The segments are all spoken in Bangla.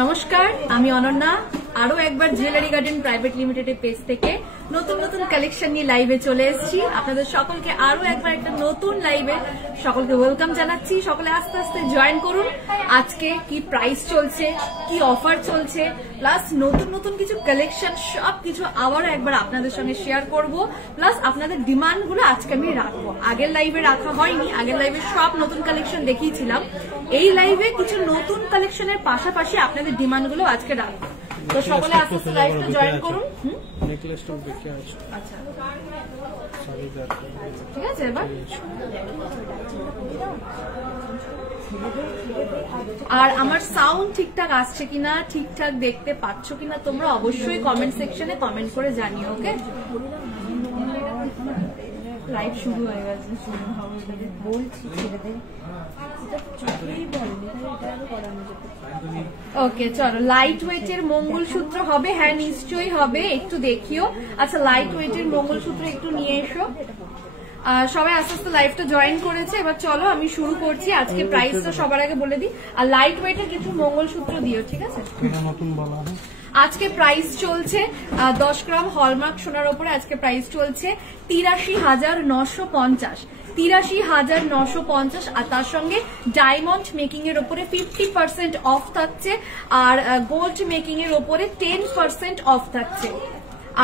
নমস্কার, আমি অনন্যা। আরো একবার জুয়েলারি গার্ডেন প্রাইভেট লিমিটেডের পেজ থেকে নতুন নতুন কালেকশন নিয়ে লাইভে চলে এসেছি। আপনাদের সকলকে আরো একবার একটা নতুন লাইভে সকলকে ওয়েলকাম জানাচ্ছি। সকলে আস্তে আস্তে জয়েন করুন। আজকে কি প্রাইস চলছে, কি অফার চলছে, প্লাস নতুন নতুন কিছু কালেকশন সবকিছু আবারও একবার আপনাদের সঙ্গে শেয়ার করব। প্লাস আপনাদের ডিমান্ড গুলো আজকে আমি রাখবো। আগের লাইভে রাখা হয়নি, আগের লাইভে সব নতুন কালেকশন দেখিয়েছিলাম। এই লাইভে কিছু নতুন কালেকশনের পাশাপাশি আপনাদের ডিমান্ড গুলো আজকে রাখবো। তো সকলে আস্তে আস্তে লাইভটা জয়েন করুন। আচ্ছা ঠিক আছে, এবার আর আমার সাউন্ড ঠিকঠাক আসছে কিনা, ঠিকঠাক দেখতে পাচ্ছ কিনা তোমরা অবশ্যই কমেন্ট সেকশনে কমেন্ট করে জানিও। ওকে, লাইভ শুরু হয়ে গেছে। ওকে চলো, লাইট ওয়েটের মঙ্গলসূত্র হবে? হ্যাঁ নিশ্চয়ই হবে, একটু দেখিও। আচ্ছা, লাইট ওয়েটের মঙ্গলসূত্র একটু নিয়ে এসো। সবাই আস্তে আস্তে লাইভটা জয়েন করেছে। এবার চলো আমি শুরু করছি। আজকে প্রাইসটা সবার আগে বলে দিই, আর লাইট ওয়েটের কিছু মঙ্গলসূত্র দিও, ঠিক আছে? আজকে প্রাইস চলছে 10 গ্রাম হলমার্ক সোনার উপরে আজকে প্রাইস চলছে 83,950, 83,950। আর তার সঙ্গে ডায়মন্ড মেকিং এর উপরে 50% অফ থাকছে, আর গোল্ড মেকিং এর উপরে 10% অফ থাকছে।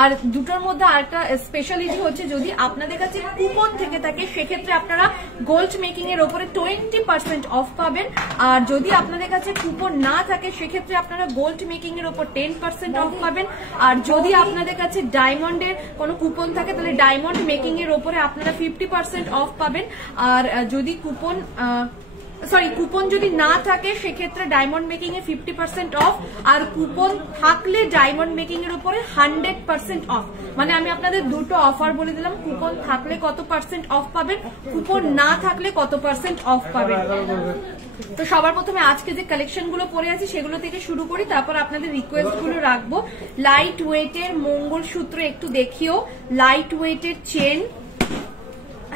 আর দুটোর মধ্যে আরেকটা স্পেশালিটি হচ্ছে, যদি আপনাদের কাছে কুপন থেকে থাকে সেক্ষেত্রে আপনারা গোল্ড মেকিং এর উপরে 20% অফ পাবেন। আর যদি আপনাদের কাছে কুপন না থাকে সেক্ষেত্রে আপনারা গোল্ড মেকিং এর উপর 10% অফ পাবেন। আর যদি আপনাদের কাছে ডায়মন্ডের কোনো কুপন থাকে তাহলে ডায়মন্ড মেকিং এর উপরে আপনারা 50% অফ পাবেন। আর যদি কুপন যদি না থাকে সেক্ষেত্রে ডায়মন্ড মেকিং এ 50% অফ, আর কুপন থাকলে ডায়মন্ড মেকিং এর উপরে 100% অফ। মানে আমি আপনাদের দুটো অফার বলে দিলাম, কুপন থাকলে কত পার্সেন্ট অফ পাবেন, কুপন না থাকলে কত পার্সেন্ট অফ পাবেন। তো সবার প্রথমে আজকে যে কালেকশন গুলো পরে আছে সেগুলো থেকে শুরু করি, তারপর আপনাদের রিকোয়েস্ট গুলো রাখবো। লাইট ওয়েটের মঙ্গলসূত্র একটু দেখিও, লাইট ওয়েটের চেন,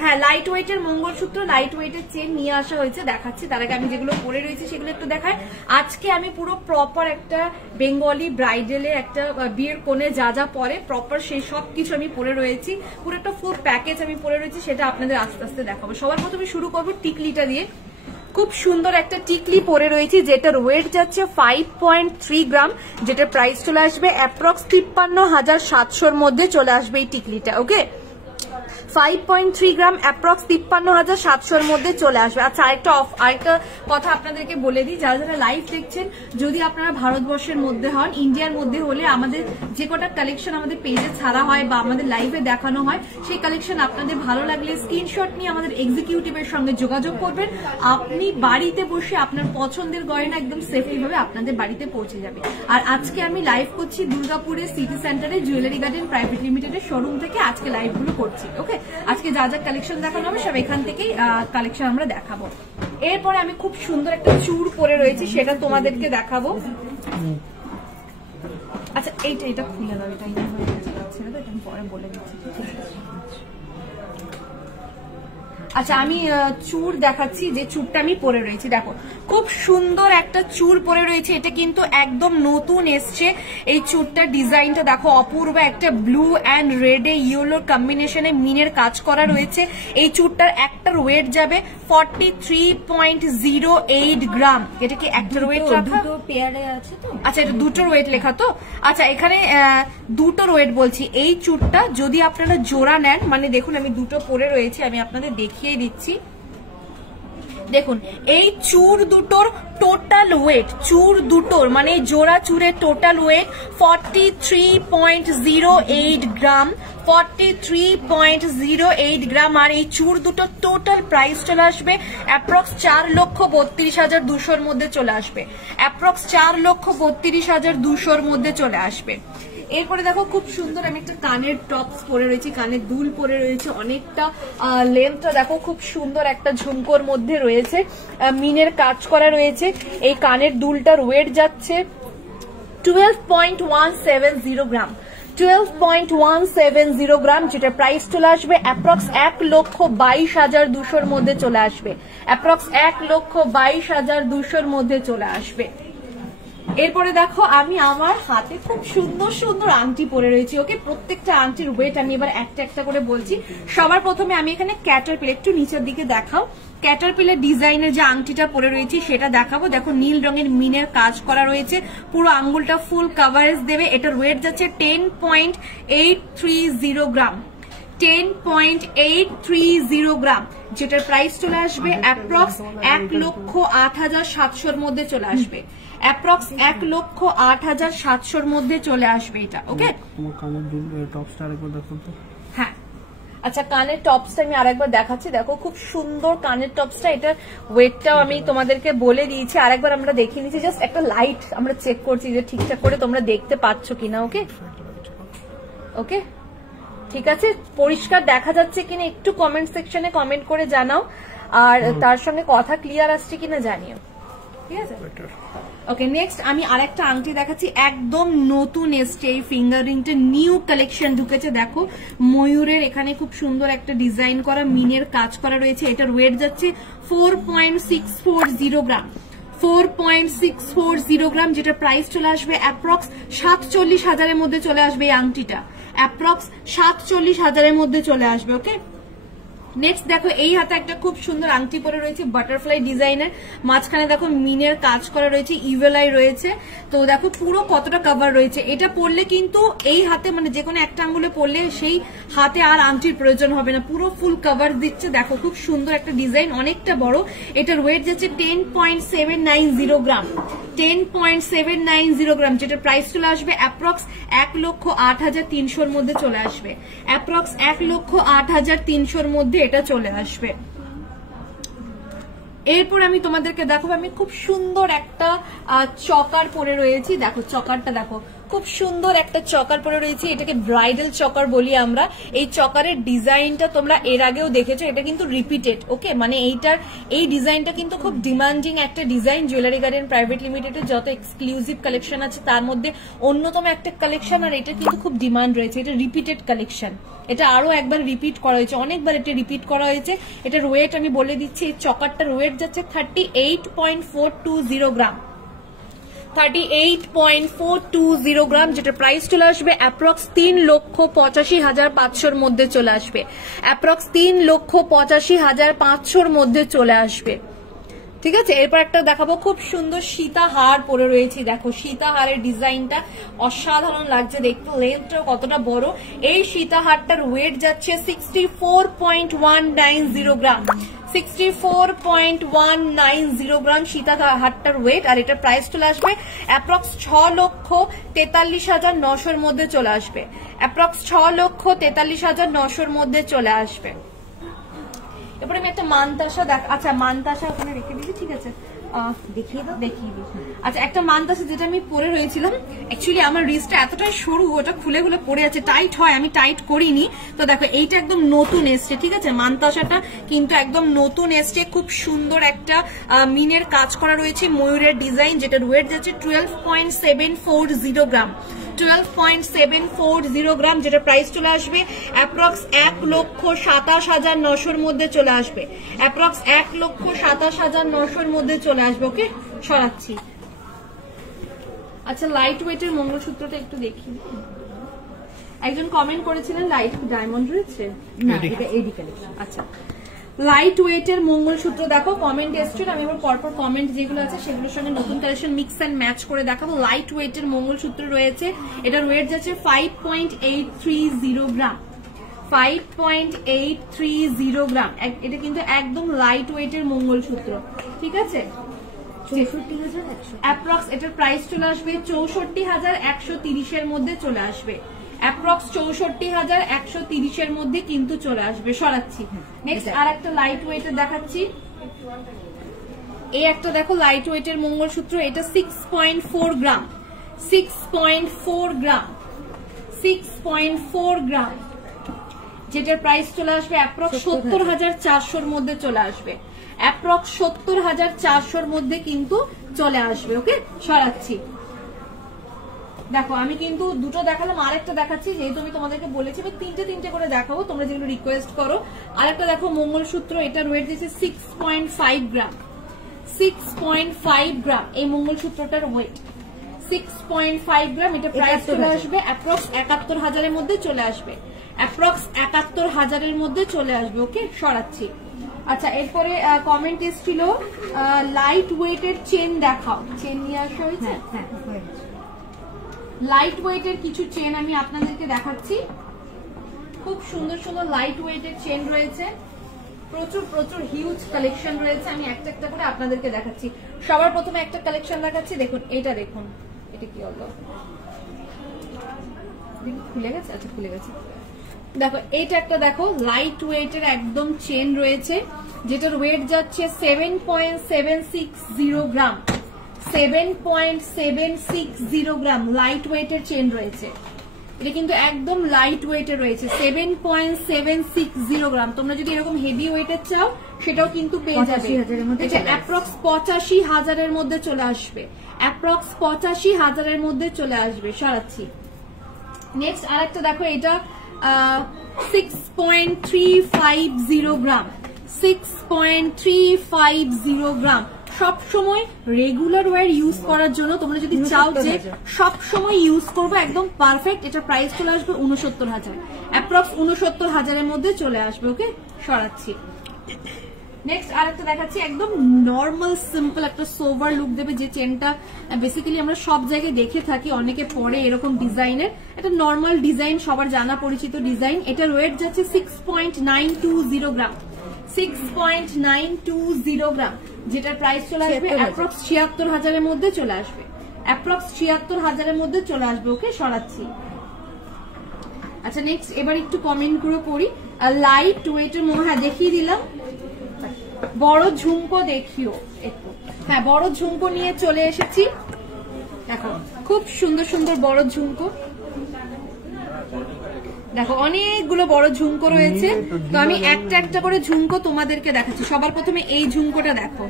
হ্যাঁ লাইট ওয়েটের মঙ্গলসূত্র, লাইট ওয়েটের চেন নিয়ে আসা হয়েছে, দেখাচ্ছি। তার আগে আমি যেগুলো পরে রয়েছে সেগুলো একটু দেখাই। আজকে আমি পুরো প্রপার একটা বেঙ্গলি ব্রাইডালে একটা বিয়ের কোণে যা যা পরে প্রপার সেই সব কিছু আমি পরে রয়েছি, পুরো একটা ফুল প্যাকেজ আমি পরে রয়েছি, সেটা আপনাদের আস্তে আস্তে দেখাবো। সবার প্রথমে শুরু করবো টিকলিটা দিয়ে। খুব সুন্দর একটা টিকলি পরে রয়েছি, যেটার ওয়েট যাচ্ছে 5.3 গ্রাম, যেটার প্রাইস চলে আসবে অ্যাপ্রক্স 53,700 মধ্যে চলে আসবে এই টিকলিটা। ওকে, 5.3 গ্রাম অ্যাপ্রক্স 53,700 মধ্যে চলে আসবে। আচ্ছা, আরেকটা কথা আপনাদেরকে বলে দিই, যারা যারা লাইভ দেখছেন, যদি আপনারা ভারতবর্ষের মধ্যে হন, ইন্ডিয়ার মধ্যে হলে আমাদের যে কটা কালেকশন আমাদের পেজে ছাড়া হয় বা আমাদের লাইভে দেখানো হয়, সেই কালেকশন আপনাদের ভালো লাগলে স্ক্রিনশট নিয়ে আমাদের এক্সিকিউটিভের সঙ্গে যোগাযোগ করবেন। আপনি বাড়িতে বসে আপনার পছন্দের গয়না একদম সেফলি ভাবে আপনাদের বাড়িতে পৌঁছে যাবে। আর আজকে আমি লাইভ করছি দুর্গাপুরের সিটি সেন্টারে জুয়েলারি গার্ডেন প্রাইভেট লিমিটেডের শোরুম থেকে আজকে লাইভগুলো করছি। ওকে, আজকে যা যা কালেকশন দেখানো হবে সব এখান থেকেই কালেকশন আমরা দেখাবো। এরপরে আমি খুব সুন্দর একটা চূড় পরে রয়েছি, সেটা তোমাদেরকে দেখাবো। আচ্ছা, এটা খুলে দাও, এটা আমি পরে বলে দিচ্ছি। আচ্ছা, আমি চূড় দেখাচ্ছি, যে চূড়টা আমি পরে রয়েছি। দেখো খুব সুন্দর একটা চূড় পরে রয়েছে, এটা কিন্তু একদম নতুন এসছে। এই চূড়টার ডিজাইনটা দেখো, অপূর্ব একটা ব্লু অ্যান্ড রেড এ ইয়েলোর কম্বিনেশনে মিনের কাজ করা রয়েছে। এই চূড়টার একটার ওয়েট যাবে 43.08 গ্রাম। এটা কি একটার ওয়েট রাখা? আচ্ছা, এটা দুটোর ওয়েট লেখা তো? আচ্ছা, এখানে দুটোর ওয়েট বলছি। এই চূড়টা যদি আপনারা জোড়া নেন, মানে দেখুন আমি দুটো পরে রয়েছি, আমি আপনাদের দেখিয়ে দিচ্ছি। দেখুন এই চূড় দুটোর টোটাল ওয়েট, চূড় দুটোর মানে জোড়া চূড়ের টোটাল ওয়েট 43.08 গ্রাম, 43.08 গ্রাম। আর এই চূড় দুটোর টোটাল প্রাইস চলে আসবে অ্যাপ্রক্স 4,32,200 মধ্যে চলে আসবে, অ্যাপ্রক্স 4,32,200 মধ্যে চলে আসবে। এরপরে দেখো খুব সুন্দর আমি একটা কানের টপস পরে রয়েছি, কানের দুল পরে রয়েছে, অনেকটা লেন্থটা দেখো, খুব সুন্দর একটা ঝুমকোর মধ্যে রয়েছে, মিনের কাজ করা রয়েছে। এই কানের দুলটার ওয়েট যাচ্ছে 12.170 গ্রাম, 12.170 গ্রাম, যেটা প্রাইস চলে আসবে অ্যাপ্রক্স 1,22,200 মধ্যে চলে আসবে, অ্যাপ্রক্স 1,22,200 মধ্যে চলে আসবে। এরপরে দেখো আমি আমার হাতে খুব সুন্দর সুন্দর আংটি পরে রয়েছি। ওকে, প্রত্যেকটা আংটির ওয়েট আমি এবার একটা একটা করে বলছি। সবার প্রথমে আমি এখানে ক্যাটারপিলার, একটু নিচের দিকে দেখাও, ক্যাটারপিলার ডিজাইনের যে আংটিটা পরে রয়েছি সেটা দেখাবো। দেখো নীল রঙের মিনের কাজ করা রয়েছে, পুরো আঙ্গুলটা ফুল কভারেজ দেবে। এটার ওয়েট যাচ্ছে 10.830 গ্রাম, 10.830 গ্রাম, যেটার প্রাইস চলে আসবে অ্যাপ্রক্স 1,08,700 মধ্যে চলে আসবে, অ্যাপ্রক্স 1,08,700 মধ্যে চলে আসবে এটা। ওকে, হ্যাঁ আচ্ছা, কানের টপসটা আমি আরেকবার দেখাচ্ছি। দেখো খুব সুন্দর কানের টপসটা, এটার ওয়েটটাও আমি তোমাদেরকে বলে দিয়েছি, আরেকবার আমরা দেখিয়ে নিচ্ছি। জাস্ট একটা লাইট আমরা চেক করছি যে ঠিকঠাক করে তোমরা দেখতে পাচ্ছ কিনা। ওকে ওকে, ঠিক আছে, পরিষ্কার দেখা যাচ্ছে কিনা একটু কমেন্ট সেকশনে কমেন্ট করে জানাও, আর তার সঙ্গে কথা ক্লিয়ার আসছে কিনা জানিও, ঠিক আছে। ওকে, নেক্সট আমি আরেকটা আংটি দেখাচ্ছি, একদম নতুন এসছে এই ফিঙ্গার রিংটা, নিউ কালেকশন ঢুকেছে। দেখো ময়ূরের এখানে খুব সুন্দর একটা ডিজাইন করা মিনের কাজ করা রয়েছে। এটার ওয়েট যাচ্ছে 4.640 গ্রাম, 4.640 গ্রাম, যেটা প্রাইস চলে আসবে অ্যাপ্রক্স 47,000-এর মধ্যে চলে আসবে এই আংটিটা, অ্যাপ্রক্স 47,000-এর মধ্যে চলে আসবে। ওকে, নেক্সট দেখো এই হাতে একটা খুব সুন্দর আংটি পরে রয়েছে বাটারফ্লাই ডিজাইনের, মাঝখানে দেখো মিনের কাজ করা রয়েছে, ইভেল আই রয়েছে। তো দেখো পুরো কতটা কভার রয়েছে। এটা পরলে কিন্তু এই হাতে মানে যে কোনো একটা আঙ্গুলে পরলে সেই হাতে আর আংটির প্রয়োজন হবে না, পুরো ফুল কভার দিচ্ছে। দেখো খুব সুন্দর একটা ডিজাইন, অনেকটা বড়। এটার ওয়েট যাচ্ছে 10.790 গ্রাম, 10.790 গ্রাম, যেটা প্রাইস চলে আসবে অ্যাপ্রক্স 1,08,300-র মধ্যে চলে আসবে, অ্যাপ্রক্স 1,08,300-র মধ্যে এটা চলে আসবে। এরপর আমি তোমাদেরকে দেখাবো, আমি খুব সুন্দর একটা চকার পরে রয়েছি। দেখো চকারটা দেখো, খুব সুন্দর একটা চকার পরে রয়েছে, এটাকে ব্রাইডাল চকার বলি আমরা। এই চকারের ডিজাইনটা তোমরা এর আগেও দেখেছো, এটা কিন্তু রিপিটেড। ওকে, মানে এই ডিজাইনটা কিন্তু খুব ডিমান্ডিং একটা ডিজাইন। জুয়েলারি গার্ডেন প্রাইভেট লিমিটেডের যত এক্সক্লুসিভ কালেকশন আছে তার মধ্যে অন্যতম একটা কালেকশন, আর এটা কিন্তু খুব ডিমান্ড রয়েছে। এটা রিপিটেড কালেকশন, এটা আরো একবার রিপিট করা হয়েছে, অনেকবার এটা রিপিট করা হয়েছে। এটার ওয়েট আমি বলে দিচ্ছি, এই চকারটার ওয়েট যাচ্ছে 38.420 গ্রাম, 38.420 গ্রাম, যেটা প্রাইস চলে আসবে অ্যাপ্রক্স 3,85,500-র মধ্যে চলে আসবে, অ্যাপ্রক্স 3,85,500-র মধ্যে চলে আসবে। ঠিক আছে, এরপর একটা দেখাবো, খুব সুন্দর সীতাহার পরে রয়েছে। দেখো সীতাহারের ডিজাইনটা অসাধারণ লাগছে দেখতে, লেন্থটাও কতটা বড়। এই সীতাহারটার ওয়েট যাচ্ছে 64.190 গ্রাম, 64.190 গ্রাম সীতাহারটার ওয়েট, আর এটা প্রাইস চলে আসবে অ্যাপ্রক্স 6,43,900-র মধ্যে চলে আসবে, অ্যাপ্রক্স 6,43,900-র মধ্যে চলে আসবে। এরপরে আমি একটা মানতাসা আচ্ছা মানতাসা ওখানে রেখে দিচ্ছি, ঠিক আছে, দেখিয়ে দিই। আচ্ছা, একটা মানতাসা যেটা আমি পরে রয়েছিলাম, অ্যাকচুয়ালি আমার রিস্টটা এতটাই সরু, ওটা খুলে খুলে পড়ে আছে, টাইট হয়, আমি টাইট করিনি। তো দেখো এইটা একদম নতুন এসছে, ঠিক আছে, মানতাসাটা কিন্তু একদম নতুন এসছে। খুব সুন্দর একটা মিনের কাজ করা রয়েছে, ময়ূরের ডিজাইন, যেটার ওয়েট যাচ্ছে 12.740 গ্রাম, 12.740 গ্রাম, যেটা প্রাইস চলে আসবে অ্যাপ্রক্স 1,27,900-র মধ্যে চলে আসবে, অ্যাপ্রক্স 1,27,900-র মধ্যে চলে আসবে। ওকে, সরাচ্ছি। আচ্ছা, লাইট ওয়েটের মঙ্গলসূত্রটা একটু দেখি। একজন কমেন্ট করেছিলেন লাইট ডায়মন্ড রয়েছে, আচ্ছা লাইট ওয়েটের মঙ্গলসূত্র দেখো কমেন্ট এসছিল, আমি এবার পরপর কমেন্ট যেগুলো আছে সেগুলোর সঙ্গে নতুন কালেকশন মিক্স এন্ড ম্যাচ করে দেখাবো। লাইট ওয়েটের মঙ্গলসূত্র রয়েছে, এটার ওয়েট যাচ্ছে 5.830 গ্রাম, 5.830 গ্রাম। এটা কিন্তু একদম লাইট ওয়েটের মঙ্গলসূত্র, ঠিক আছে। 64,100 অ্যাপ্রক্স এটার প্রাইস চলে আসবে 64,130-এর মধ্যে চলে আসবে, অ্যাপ্রক্স 64,130-এর মধ্যে কিন্তু চলে আসবে। সরাচ্ছি। নেক্সট আর একটা লাইট ওয়েটের দেখাচ্ছি, এই একটা দেখো লাইট ওয়েটের মঙ্গলসূত্র, এটা 6.4 গ্রাম, 6.4 গ্রাম, 6.4 গ্রাম, যেটার প্রাইস চলে আসবে অ্যাপ্রক্স 70,400-র মধ্যে চলে আসবে, অ্যাপ্রক্স 70,400-র মধ্যে কিন্তু চলে আসবে। ওকে, সরাচ্ছি। দেখো আমি কিন্তু দুটো দেখালাম, আরেকটা দেখাচ্ছি, যেহেতু আমি তোমাদেরকে বলেছি আমি তিনটে তিনটে করে দেখাবো, তোমরা যেগুলো রিকোয়েস্ট করো। আরেকটা দেখো মঙ্গলসূত্র, এটার ওয়েট দিয়েছে 6.5 গ্রাম। 6.5 গ্রাম এই মঙ্গলসূত্রটার ওয়েট 6.5 গ্রাম। এটা প্রাইস চলে আসবে অ্যাপ্রক্স 71,000-এর মধ্যে চলে আসবে, অ্যাপ্রক্স 71,000-এর মধ্যে চলে আসবে। ওকে, সরাচ্ছি। আচ্ছা, এরপরে কমেন্ট এসেছিল লাইট ওয়েটের চেন দেখাও, চেন নিয়ে আসা হয়েছে। লাইট ওয়েটের কিছু চেন আমি আপনাদেরকে দেখাচ্ছি, খুব সুন্দর সুন্দর লাইট ওয়েটের চেন রয়েছে, প্রচুর প্রচুর হিউজ কালেকশন রয়েছে। আমি একটা একটা করে আপনাদেরকে দেখাচ্ছি। সবার প্রথমে একটা কালেকশন দেখাচ্ছি, দেখুন এটা, দেখুন এটা কি হলো, খুলে গেছে, আচ্ছা খুলে গেছে। দেখো এইটা একটা, দেখো লাইট ওয়েটের একদম চেন রয়েছে, যেটার ওয়েট যাচ্ছে 7.760 গ্রাম। 7.760 গ্রাম লাইট ওয়েটের চেন রয়েছে। এটা কিন্তু একদম লাইট ওয়েটের রয়েছে, 7.760 গ্রাম। তোমরা যদি এরকম হেভি ওয়েটের চাও সেটাও কিন্তু পেয়ে যাবে। এটা অ্যাপ্রক্স 85,000-এর মধ্যে চলে আসবে, অ্যাপ্রক্স 85,000-এর মধ্যে চলে আসবে। সরাচ্ছি। নেক্সট আরেকটা দেখো, এটা 6.350 গ্রাম। 6.350 গ্রাম। সব সময় রেগুলার ওয়্যার ইউজ করার জন্য তোমরা যদি চাও যে সব সময় ইউজ করবো, একদম পারফেক্ট। এটা প্রাইস চলে আসবে 69,000, অ্যাপ্রক্স 69,000-এর মধ্যে চলে আসবে। ওকে, সরাচ্ছি। নেক্সট আরেকটা দেখাচ্ছি, একদম নর্মাল সিম্পল একটা সোভার লুক দেবে, যে চেনটা বেসিক্যালি আমরা সব জায়গায় দেখে থাকি, অনেকে পরে এরকম ডিজাইনের। এটা নর্মাল ডিজাইন, সবার জানা পরিচিত ডিজাইন। এটার ওয়েট যাচ্ছে 6.920 গ্রাম। 6.920 গ্রাম, যেটার প্রাইস চলে আসবে অ্যাপ্রক্স 76,000-এর মধ্যে চলে আসবে, অ্যাপ্রক্স 76,000-এর মধ্যে চলে আসবে। ওকে, সরাচ্ছি। আচ্ছা, নেক্সট এবার একটু কমেন্ট গুলো পড়ি। লাইট ওয়েটের হ্যাঁ দেখিয়ে দিলাম, বড় ঝুমকো দেখিও একটু। হ্যাঁ, বড় ঝুমকো নিয়ে চলে এসেছি। দেখো খুব সুন্দর সুন্দর বড় ঝুমকো, দেখো অনেকগুলো বড় ঝুমকো রয়েছে। তো আমি একটা একটা করে ঝুমকো তোমাদেরকে দেখাচ্ছি। সবার প্রথমে এই ঝুমকোটা দেখো,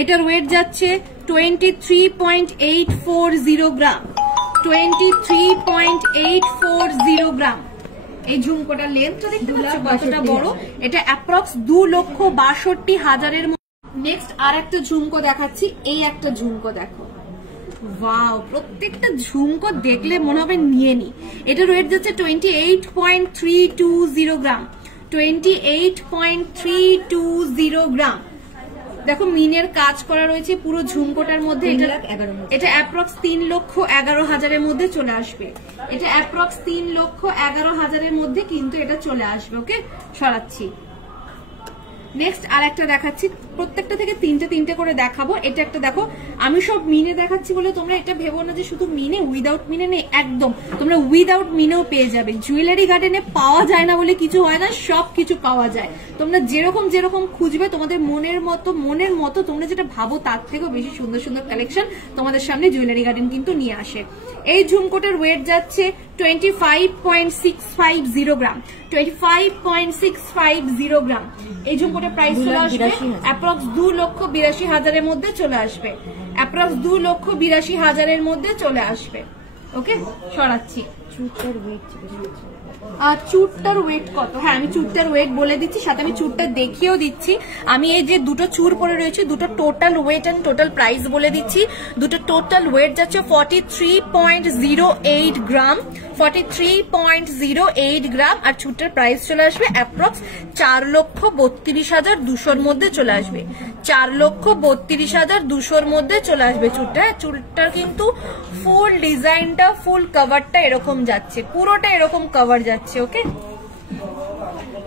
এটার ওয়েট যাচ্ছে 23.840 গ্রাম। 23.840 গ্রাম এই ঝুমকোটার লেন্থটা দেখতে পাচ্ছ কতটা বড়। এটা অ্যাপ্রক্স 2,62,000-এর। নেক্সট আর একটা ঝুমকো দেখাচ্ছি, এই একটা ঝুমকো দেখো, ওয়াও, প্রত্যেকটা ঝুমকো দেখলে মনে হবে নিয়ে নি। এটার ওয়েট যাচ্ছে 28.320 গ্রাম। 28.320 গ্রাম। দেখো মিনের কাজ করা রয়েছে পুরো ঝুমকোটার মধ্যে। এটা অ্যাপ্রক্স 3,11,000-এর মধ্যে চলে আসবে। এটা অ্যাপ্রক্স 3,11,000-এর মধ্যে কিন্তু এটা চলে আসবে। ওকে, সরাচ্ছি। নেক্সট আর একটা দেখাচ্ছি, প্রত্যেকটা থেকে তিনটে তিনটে করে দেখাবো। এটা একটা দেখো, আমি সব মিনে দেখাচ্ছি বলে তোমরা এটা ভেবো না যে শুধু মিনে, উইদাউট মিনে নেই, একদম তোমরা উইদাউট মিনেও পেয়ে যাবে। জুয়েলারি গার্ডেনে পাওয়া যায় না বলে কিছু হয় না, সব কিছু পাওয়া যায়। তোমরা যেরকম যেরকম খুঁজবে, তোমাদের মনের মতো তোমরা যেটা ভাবো তার থেকেও বেশি সুন্দর সুন্দর কালেকশন তোমাদের সামনে জুয়েলারি গার্ডেন কিন্তু নিয়ে আসে। এই ঝুমকোটার ওয়েট যাচ্ছে 25.650 গ্রাম। 25.650 গ্রাম এই ঝুমকোটার প্রাইস চলে আসবে অ্যাপ্রক্স 2,82,000-এর মধ্যে চলে আসবে, অ্যাপ্রক্স 2,82,000-এর মধ্যে চলে আসবে। ওকে, সরাচ্ছি। চুরটার ওয়েট কত? হ্যাঁ, আমি চুরটার ওয়েট বলে দিচ্ছি, সাথে আমি চুরটা দেখিয়েও দিচ্ছি। আমি এই যে দুটো চুর পরে রয়েছে, দুটো total weight and total price বলে দিচ্ছি। দুটো টোটাল ওয়েট যাচ্ছে 43.08 গ্রাম। 43.08 গ্রাম। আর চুরটার প্রাইস চলে আসবে অ্যাপ্রক্স 4,32,200-র মধ্যে চলে আসবে। 4,32,200-র মধ্যে চলে আসবে চুরটার কিন্তু ফুল ডিজাইনটা, ফুল কভারটা এরকম যাচ্ছে, পুরোটা এরকম কভার যাচ্ছে। ওকে,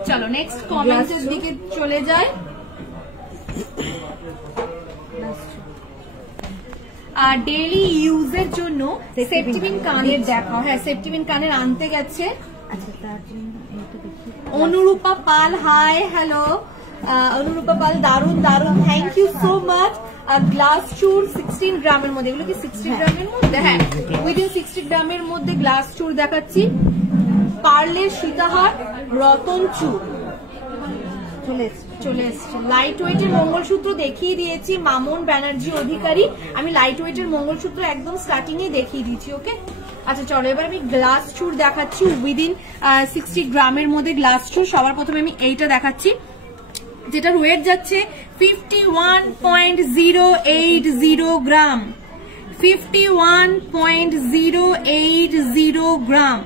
চলো নেক্সট কমেন্টের দিকে চলে যায়। আর ডেইলি ইউজের জন্য সেফটিপিন কানের দেখাও। হ্যাঁ, সেফটিপিন কানের আনতে গেছে অনুরূপা পাল। হাই, হ্যালো অনুরূপা পাল, দারুন দারুন, thank you so much. Glass চুর 16 গ্রামের মধ্যে, এগুলো কি 60 গ্রামের মধ্যে? হ্যাঁ, উইদিন 60 গ্রামের মধ্যে গ্লাস চুর দেখাচ্ছি। পার্লের সীতাহার, রতন চুর চলে এসছে। লাইট ওয়েটের মঙ্গলসূত্র দেখিয়ে দিয়েছি, মামুন ব্যানার্জি অধিকারী। আমি লাইট ওয়েটের মঙ্গলসূত্র একদম স্টার্টিং এ দেখিয়ে দিয়েছি। ওকে, আচ্ছা চলো এবার আমি গ্লাস চুর দেখাচ্ছি উইদিন 60 গ্রামের মধ্যে গ্লাস চুর। সবার প্রথমে আমি এইটা দেখাচ্ছি, যেটার ওয়েট যাচ্ছে 51.080 গ্রাম। 51.080 গ্রাম।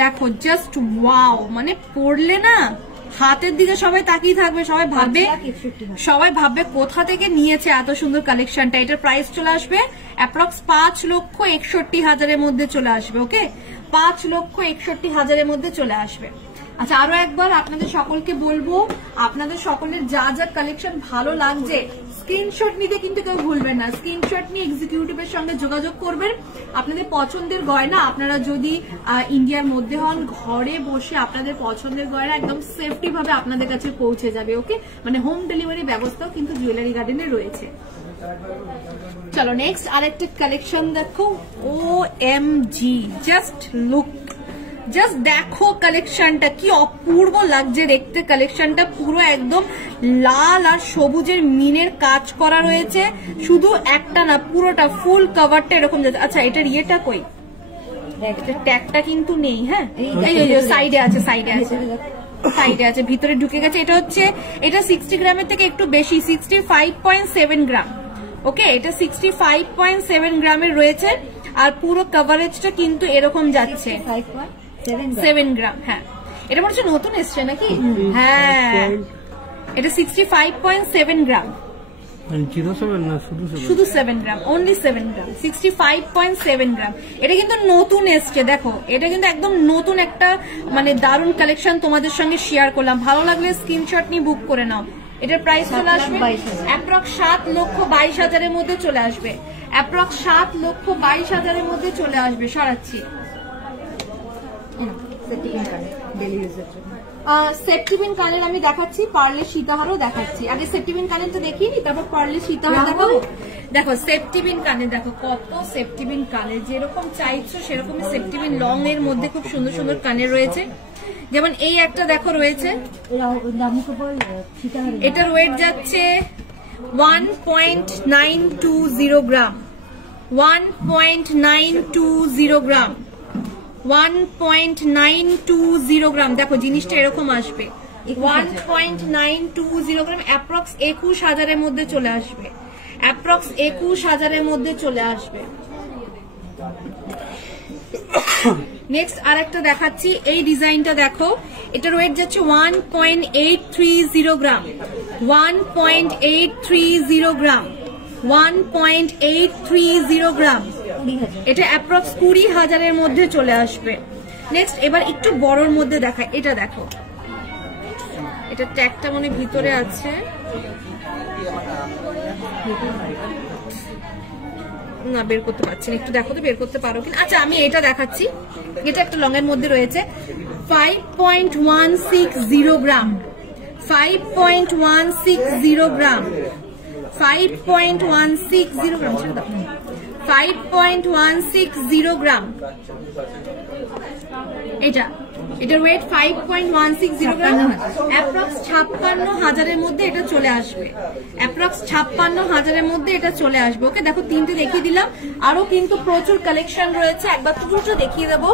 দেখো জাস্ট ওয়াও, মানে পরলে না হাতের দিকে সবাই তাকিয়ে থাকবে, সবাই ভাববে কোথা থেকে নিয়েছে এত সুন্দর কালেকশনটা। এটার প্রাইস চলে আসবে অ্যাপ্রক্স 5,61,000-এর মধ্যে চলে আসবে। ওকে, 5,61,000-এর মধ্যে চলে আসবে। আচ্ছা আরো একবার আপনাদের সকলকে বলবো, আপনাদের সকলের যা যা কালেকশন ভালো লাগছে স্ক্রিনশট নিতে কিন্তু কেউ ভুলবেন না। স্ক্রিনশট নিয়ে এক্সিকিউটিভের সঙ্গে যোগাযোগ করবেন। আপনাদের পছন্দের গয়না আপনারা যদি ইন্ডিয়ার মধ্যে হন, ঘরে বসে আপনাদের পছন্দের গয়না একদম সেফটি ভাবে আপনাদের কাছে পৌঁছে যাবে। ওকে, মানে হোম ডেলিভারি ব্যবস্থাও কিন্তু জুয়েলারি গার্ডেনে রয়েছে। চলো নেক্সট আরেকটা কালেকশন দেখো। OMG, জাস্ট লুক, জাস্ট দেখো কালেকশনটা কি অপূর্ব লাগছে দেখতে। কালেকশনটা পুরো একদম লাল আর সবুজের মিনের কাজ করা রয়েছে, শুধু একটা না পুরোটা ফুল কভারটা এরকম যাচ্ছে। আচ্ছা এটার ইয়েটা কই, ট্যাগটা কিন্তু নেই। হ্যাঁ এই সাইডে আছে, সাইডে আছে, ভিতরে ঢুকে গেছে। এটা হচ্ছে, এটা 60 গ্রামের থেকে একটু বেশি, 65.7 গ্রাম। ওকে, এটা 65.7 গ্রামের রয়েছে আর পুরো কভারেজটা কিন্তু এরকম যাচ্ছে 7 গ্রাম। হ্যাঁ এটা মনে হচ্ছে নতুন এসছে নাকি? হ্যাঁ এটা 65.7 গ্রাম, শুধু 7 গ্রাম, অনলি 7 গ্রাম, 65.7 গ্রাম। এটা কিন্তু নতুন এসছে, দেখো এটা কিন্তু একদম নতুন একটা মানে দারুণ কালেকশন তোমাদের সঙ্গে শেয়ার করলাম। ভালো লাগলে স্ক্রিনশট নিয়ে বুক করে নাও। এটার প্রাইস চলে আসবে অ্যাপ্রক্স 7,22,000-এর মধ্যে চলে আসবে, অ্যাপ্রক্স 7,22,000-এর মধ্যে চলে আসবে। সরাচ্ছি সেফটিপিন কানের আমি দেখাচ্ছি, পার্লে সীতাহারও দেখাচ্ছি। আগে সেফটিপিন কানের তো দেখিয়ে নি, তারপর পার্লে সীতাহার দেখাবো। দেখো সেফটিপিন কানে, দেখো কত সেফটিপিন কানে, যেরকম চাইছো সেরকমই সেফটিপিন লং এর মধ্যে খুব সুন্দর সুন্দর কানের রয়েছে। যেমন এই একটা দেখো রয়েছে, এটার ওয়েট যাচ্ছে 1.920 গ্রাম, 1.920 গ্রাম, 1.920 গ্রাম। দেখো জিনিসটা এরকম আসবে 1.920 গ্রাম, অ্যাপ্রক্স 21,000-এর মধ্যে চলে আসবে, অ্যাপ্রক্স 21,000-এর মধ্যে চলে আসবে। নেক্সট আর একটা দেখাচ্ছি, এই ডিজাইনটা দেখো, এটার ওয়েট যাচ্ছে 1.830 গ্রাম, 1.830 গ্রাম, 1.830 গ্রাম। এটা অ্যাপ্রক্স 20,000-এর মধ্যে চলে আসবে। নেক্সট এবার একটু বড়র মধ্যে দেখা, এটা দেখো, এটা ট্যাগটা মনে ভিতরে আছে, না বের করতে পারছি না, একটু দেখো তো বের করতে পারো কিনা। আচ্ছা আমি এটা দেখাচ্ছি, এটা একটা লং এর মধ্যে রয়েছে 5.160 গ্রাম, 5.160 গ্রাম, 5.160 গ্রাম, 5.160 গ্রাম। এটার ওয়েট 5.160 গ্রাম, অ্যাপ্রক্স 56,000-এর মধ্যে এটা চলে আসবে, অ্যাপ্রক্স 56,000-এর মধ্যে এটা চলে আসবে। ওকে দেখো তিনটে দেখিয়ে দিলাম, আরো কিন্তু প্রচুর কালেকশন রয়েছে, একবার দুটো দেখিয়ে দেবো।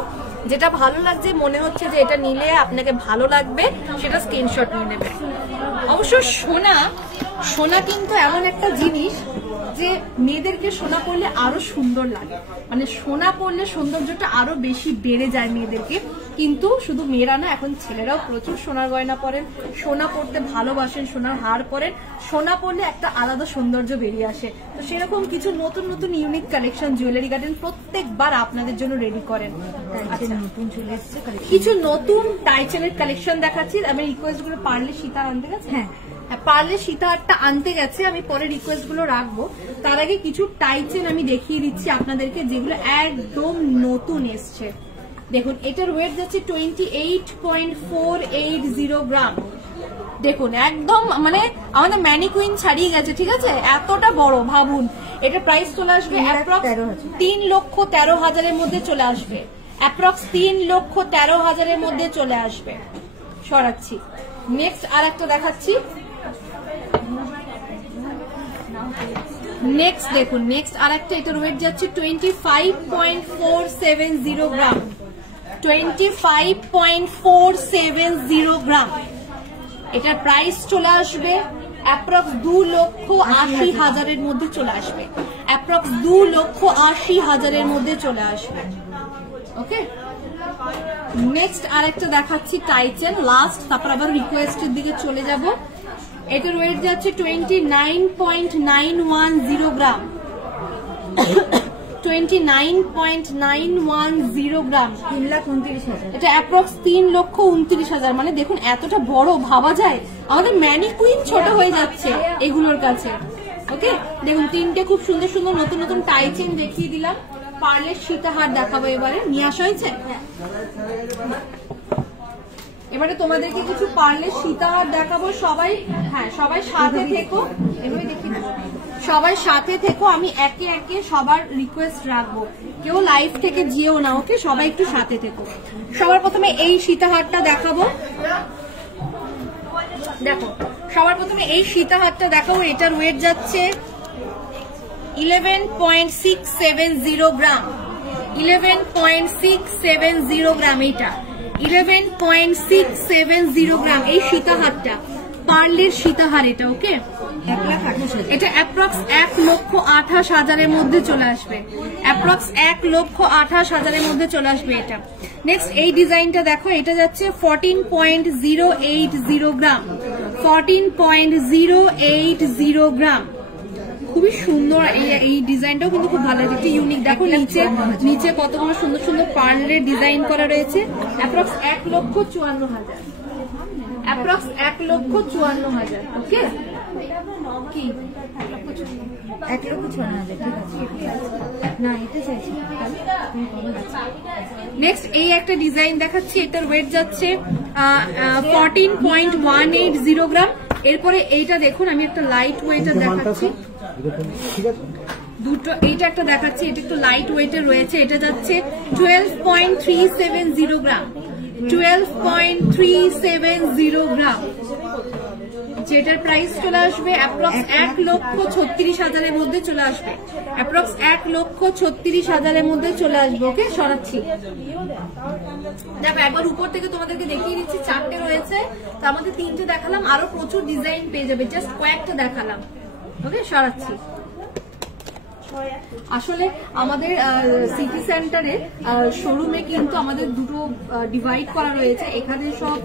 যেটা ভালো লাগছে, মনে হচ্ছে যে এটা নিলে আপনাকে ভালো লাগবে, সেটা স্ক্রিনশট নিয়ে নেবে। অবশ্য সোনা কিন্তু এমন একটা জিনিস যে মেয়েদেরকে সোনা পরলে আরো সুন্দর লাগে, মানে সোনা পরলে সৌন্দর্যটা আরো বেশি বেড়ে যায় মেয়েদেরকে। কিন্তু শুধু মেয়েরা না, এখন ছেলেরাও প্রচুর সোনার গয়না পরেন, সোনা পরতে ভালোবাসেন, সোনার হার পরেন, সোনা পরলে একটা আলাদা সৌন্দর্য বেরিয়ে আসে। তো সেরকম কিছু নতুন নতুন ইউনিক কালেকশন জুয়েলারি গার্ডেন প্রত্যেকবার আপনাদের জন্য রেডি করেন। নতুন চলে এসেছে কিছু নতুন টাইচেনের কালেকশন দেখাচ্ছি। আমি রিকোয়েস্ট গুলো পারলে সীতা আনতে গেছে, হ্যাঁ পারলে সীতাহারটা আনতে গেছে, আমি পরে রিকোয়েস্ট গুলো রাখবো। তার আগে কিছু টাইচেন আমি দেখিয়ে দিচ্ছি আপনাদেরকে, যেগুলো একদম নতুন এসছে। দেখুন এটার ওয়েট যাচ্ছে 28.480 গ্রাম। দেখুন একদম মানে আমাদের ম্যানিকুইন ছাড়িয়ে গেছে, ঠিক আছে, এতটা বড় ভাবুন। এটা প্রাইস চলে আসবে অ্যাপ্রক্স 3,13,000-এর মধ্যে চলে আসবে, অ্যাপ্রক্স 3,13,000-এর মধ্যে চলে আসবে। সরাচ্ছি, নেক্সট আর একটা দেখাচ্ছি। নেক্সট দেখুন, নেক্সট আরেকটা, এটার ওয়েট যাচ্ছে 25.470 গ্রাম, 25.470 গ্রাম। এটার প্রাইস চলে আসবে অ্যাপ্রক্স 2,80,000 মধ্যে চলে আসবে, অ্যাপ্রক্স 2,80,000 মধ্যে চলে আসবে। ওকে, নেক্সট আরেকটা দেখাচ্ছি টাইচেন, লাস্ট, তারপর আবার রিকোয়েস্টের দিকে চলে যাব। এটার ওয়েট যাচ্ছে 29.910 গ্রাম, 29.910 গ্রাম, 3,29,000। এটা অ্যাপ্রক্স 3,29,000। মানে দেখুন এতটা বড়, ভাবা যায় আমাদের ম্যানিকুইন ছোট হয়ে যাচ্ছে এগুলোর কাছে। ওকে, দেখুন তিনটে খুব সুন্দর সুন্দর নতুন নতুন টাইচেন দেখিয়ে দিলাম। পার্লের সীতাহার দেখাবো, এবারে নিয়ে আসা হয়েছে। এবারে তোমাদেরকে কিছু পার্লের সীতাহার দেখাবো। সবাই, হ্যাঁ সবাই সাথে থেকো, এভাবে দেখি না, সবাই সাথে থেকো, আমি একে একে সবার রিকোয়েস্ট রাখবো, কেউ লাইভ থেকে যেও না। ওকে, সবাই একটু সাথে থেকো। সবার প্রথমে এই সীতাহারটা দেখাবো, দেখো সবার প্রথমে এই সীতাহারটা দেখাবো। এটার ওয়েট যাচ্ছে 11.670 গ্রাম, 11.670 গ্রাম, এইটা 11.670 গ্রাম। এই সীতাহারটা পার্লের সীতাহার এটা। ওকে, 1,28,000। এটা অ্যাপ্রক্স 1,28,000 মধ্যে চলে আসবে, অ্যাপ্রক্স 1,28,000 মধ্যে চলে আসবে এটা। নেক্সট এই ডিজাইনটা দেখো, এটা যাচ্ছে 14.080 গ্রাম, 14.080 গ্রাম। খুবই সুন্দর এই ডিজাইনটাও কিন্তু খুব ভালো লাগছে, ইউনিক। দেখো নিচে নিচে কতগুলো সুন্দর সুন্দর পার্লের ডিজাইন করা রয়েছে। Approx 1,54,000, approx 1,54,000। ওকে, কি 1,54,000? ঠিক আছে, না এটা চাইছি। নেক্সট এই একটা ডিজাইন দেখাচ্ছি, এটার ওয়েট যাচ্ছে 14.180 গ্রাম। এরপরে এইটা দেখুন, আমি একটা লাইট ওয়েটার দেখাচ্ছি, দুটো, এইটা একটা দেখাচ্ছি, এটা একটু লাইট ওয়েটের রয়েছে। এটা যাচ্ছে 12.370 গ্রাম, 12.370 গ্রাম, যেটার প্রাইস চলে আসবে অ্যাপ্রক্স 1,36,000 মধ্যে চলে আসবে, অ্যাপ্রক্স 1,36,000 মধ্যে চলে আসবে। ওকে, সরাচ্ছি, দেখো একবার উপর থেকে তোমাদেরকে দেখিয়ে দিচ্ছি। 4টে রয়েছে, তার মধ্যে 3টে দেখালাম, আরো প্রচুর ডিজাইন পেয়ে যাবে, জাস্ট কয়েকটা দেখালাম। ওকে, সরাচ্ছি। আসলে আমাদের সিটি সেন্টারে শোরুমে কিন্তু আমাদের দুটো ডিভাইড করা রয়েছে। এখানে সব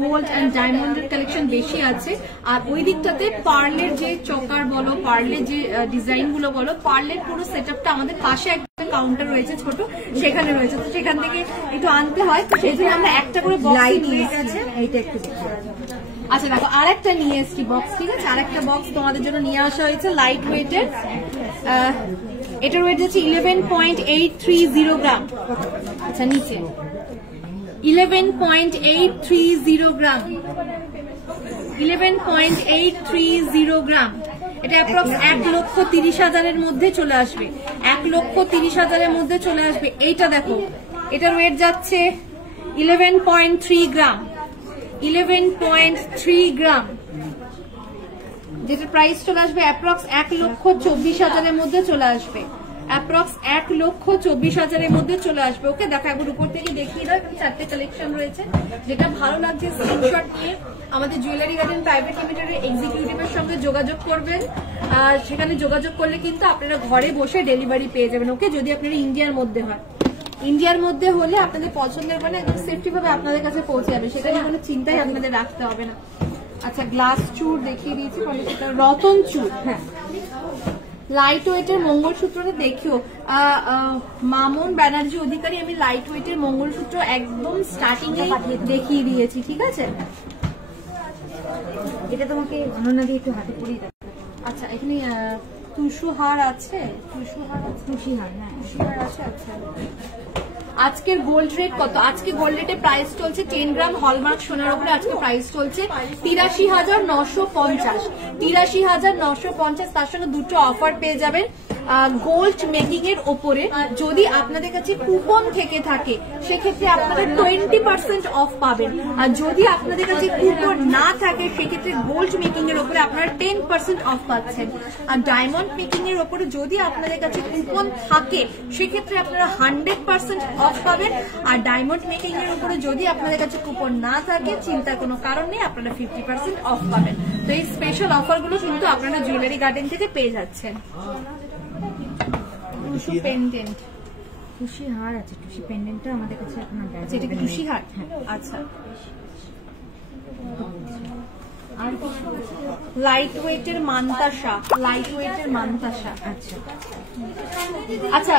গোল্ড অ্যান্ড ডায়মন্ডের কালেকশন বেশি আছে, আর ওই দিকটাতে পার্লের যে চকার বলো, পার্লের যে ডিজাইন গুলো বলো, পার্লের পুরো সেটআপটা আমাদের পাশে একটা কাউন্টার রয়েছে ছোট, সেখানে রয়েছে। তো সেখান থেকে একটু আনতে হয়, তো সেই জন্য আমরা একটা করে বক্স নিয়ে গেছে। এইটা একটু আচ্ছা দেখো, আরেকটা নিয়ে এসছি বক্স, ঠিক আছে, আরেকটা বক্স তোমাদের জন্য নিয়ে আসা হয়েছে লাইট ওয়েটের। এটার ওয়েট হচ্ছে 11.830 গ্রাম। আচ্ছা, নিচে 11.830 গ্রাম, 11.830 গ্রাম। এটা অ্যাপ্রক্স 1,30,000 মধ্যে চলে আসবে, 1,30,000 মধ্যে চলে আসবে। এইটা দেখো, এটার ওয়েট যাচ্ছে 11.3 গ্রাম, 11.3 গ্রাম, যেটা প্রাইস চলে আসবে অ্যাপ্রক্স 1,24,000 মধ্যে চলে আসবে, অ্যাপ্রক্স 1,24,000 মধ্যে চলে আসবে। ওকে, দেখো একবার উপর থেকে দেখিয়ে দাও, 4টে কালেকশন রয়েছে। যেটা ভালো লাগছে স্ক্রিনশট নিয়ে আমাদের জুয়েলারি গার্ডেন প্রাইভেট লিমিটেডের এক্সিকিউটিভের সঙ্গে যোগাযোগ করবেন, আর সেখানে যোগাযোগ করলে কিন্তু আপনারা ঘরে বসে ডেলিভারি পেয়ে যাবেন। ওকে, যদি আপনারা ইন্ডিয়ার মধ্যে হয়, ইন্ডিয়ার মধ্যে হলে আপনাদের পছন্দের মানে একদম সেফটি ভাবে আপনাদের কাছে পৌঁছে যাবে, সেটা নিয়ে কোনো চিন্তাই আপনাদের রাখতে হবে না। আচ্ছা, গ্লাস চুর দেখিয়ে দিয়েছি, রতন চুর, হ্যাঁ লাইট ওয়েটের মঙ্গলসূত্রটা দেখিও। মামুন ব্যানার্জি অধিকারী, আমি লাইট ওয়েটের মঙ্গলসূত্র একদম স্টার্টিং এ দেখিয়ে দিয়েছি, ঠিক আছে। এটা তোমাকে অনন্যা দিয়ে একটু হাতে পরিয়ে দেবে। আচ্ছা, এখানে তুষুহার আছে, তুষিহার আছে। আচ্ছা, আজকের গোল্ড রেট কত? আজকে গোল্ড রেটে প্রাইস চলছে 10 গ্রাম হলমার্ক সোনার উপরে আজকে প্রাইস চলছে 83,950, 83,950। তার সঙ্গে দুটো অফার পেয়ে যাবেন। গোল্ড মেকিং এর ওপরে যদি আপনাদের কাছে কুপন থেকে থাকে সেক্ষেত্রে আপনারা 20% অফ পাবেন, আর যদি আপনাদের কাছে কুপন না থাকে সেক্ষেত্রে গোল্ড মেকিং এর ওপরে আপনারা 10% অফ পাচ্ছেন। আর ডায়মন্ড মেকিং এর ওপরে যদি আপনাদের কাছে কুপন থাকে সেক্ষেত্রে আপনারা 100% অফ পাবেন, আর ডায়মন্ড মেকিং এর উপরে যদি আপনাদের কাছে কুপন না থাকে চিন্তার কোনো কারণ নেই, আপনারা 50% অফ পাবেন। তো এই স্পেশাল অফারগুলো কিন্তু আপনারা জুয়েলারি গার্ডেন থেকে পেয়ে যাচ্ছেন। টুসু পেন্ডেন্ট, টুসি হার আছে, টুসি পেন্ডেন্টটা আমাদের কাছে এখন এটা কি টুসি হার? আচ্ছা, আর লাইট ওয়েটের মান্তাসা, লাইট ওয়েটের মান্তাসা। আচ্ছা আচ্ছা,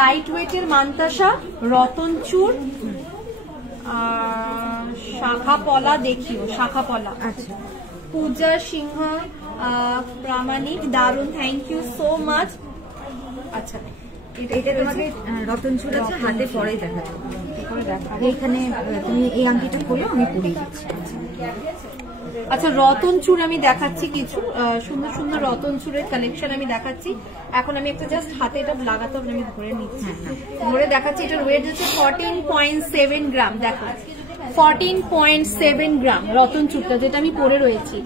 লাইট ওয়েটের মান্তাসা, রতনচুর, শাখা পলা দেখিও, শাখা পলা। আচ্ছা, পূজা সিংহ প্রামাণিক, দারুন, থ্যাংক ইউ সো মাচ। আচ্ছা, এটা তোমাকে রতনচুর আছে, হাতে পরে দেখাবো। এইখানে তুমি এই আংটিটা খোলো, আমি পরিয়ে দিচ্ছি। আচ্ছা, রতনচুর আমি দেখাচ্ছি কিছু সুন্দর সুন্দর রতনচুরের কালেকশন আমি দেখাচ্ছি। এখন আমি একটা জাস্ট হাতে এটা লাগাতে হবে, আমি ধরে নিচ্ছি, ধরে দেখাচ্ছি। এটার ওয়েট হচ্ছে 14.7 গ্রাম। দেখো 14.7 গ্রাম রতনচুরটা, যেটা আমি পরে রয়েছি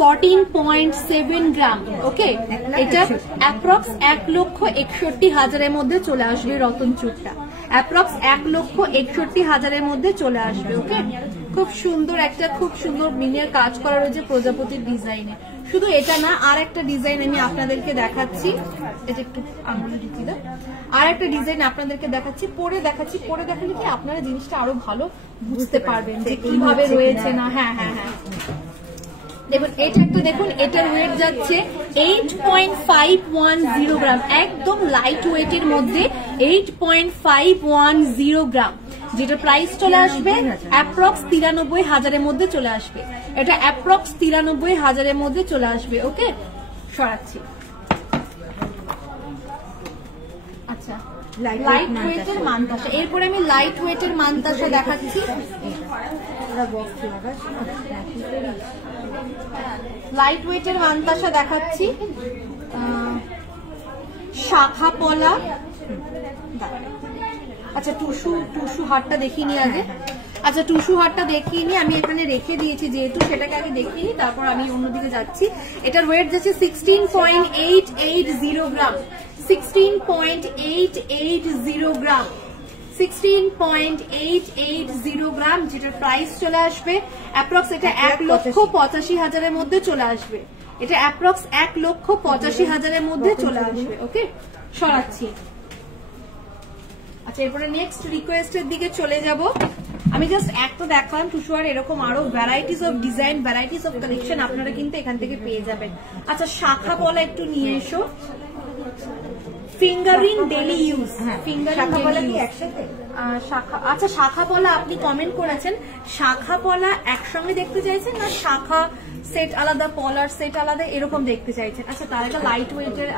14.7 গ্রাম। ওকে, এটা অ্যাপ্রক্স 1,61,000 মধ্যে চলে আসবে রতনচুরটা, অ্যাপ্রক্স 1,61,000 মধ্যে চলে আসবে। ওকে, খুব সুন্দর একটা, খুব সুন্দর মিনের কাজ করা রয়েছে প্রজাপতির ডিজাইনে। শুধু এটা না, আর একটা ডিজাইন আমি আপনাদেরকে দেখাচ্ছি, এটা একটু আঙুলে ঢুকিয়ে দাও। আর একটা ডিজাইন আপনাদেরকে দেখাচ্ছি, পরে দেখাচ্ছি, পরে দেখালে কি আপনারা জিনিসটা আরো ভালো বুঝতে পারবেন যে কিভাবে রয়েছে না। হ্যাঁ হ্যাঁ হ্যাঁ, দেখুন এটা একটা, দেখুন এটার ওয়েট যাচ্ছে 8.510 গ্রাম, একদম লাইট ওয়েটের মধ্যে 8.510 গ্রাম, যেটা প্রাইস চলে আসবে অ্যাপ্রক্স 93,000 মধ্যে চলে আসবে। এটা অ্যাপ্রক্স 93,000 মধ্যে চলে আসবে। ওকে, সরাচ্ছি। আচ্ছা, লাইট ওয়েটের মান্তাসা, এরপরে আমি লাইট ওয়েটের মান্তাসা দেখাচ্ছি। লাইট ওয়েটের মান্তাসা দেখাচ্ছি, শাখা পলা। আচ্ছা, টুসু হারটা দেখিনি আগে। আচ্ছা, টুসু হারটা দেখিনি, আমি এখানে রেখে দিয়েছি যেহেতু, সেটাকে আগে দেখিনি, তারপর আমি অন্যদিকে যাচ্ছি। এটার ওয়েট যাচ্ছে 16.880 গ্রাম, 16.880 গ্রাম, 16.880 গ্রাম, যেটার প্রাইস চলে আসবে অ্যাপ্রক্স, এটা 1,85,000 মধ্যে চলে আসবে। এটা অ্যাপ্রক্স 1,85,000 মধ্যে চলে আসবে। ওকে, সরাচ্ছি। আচ্ছা, এরপরে নেক্সট রিকোয়েস্টের দিকে চলে যাব। আমি জাস্ট একটা দেখালাম টুসুয়ার, এরকম আরো varieties of design, varieties of collection আপনারা কিন্তু এখান থেকে পেয়ে যাবেন। আচ্ছা, শাখা পলা একটু নিয়ে এসো, fingering daily use, fingering daily একসাথে শাখা। আচ্ছা, শাখা পলা আপনি কমেন্ট করেছেন, শাখা পলা একসঙ্গে দেখতে চাইছেন না শাখা সেট আলাদা, পলার সেট আলাদা, এরকম দেখতে চাইছেন? আচ্ছা, তার একটা লাইট ওয়েটের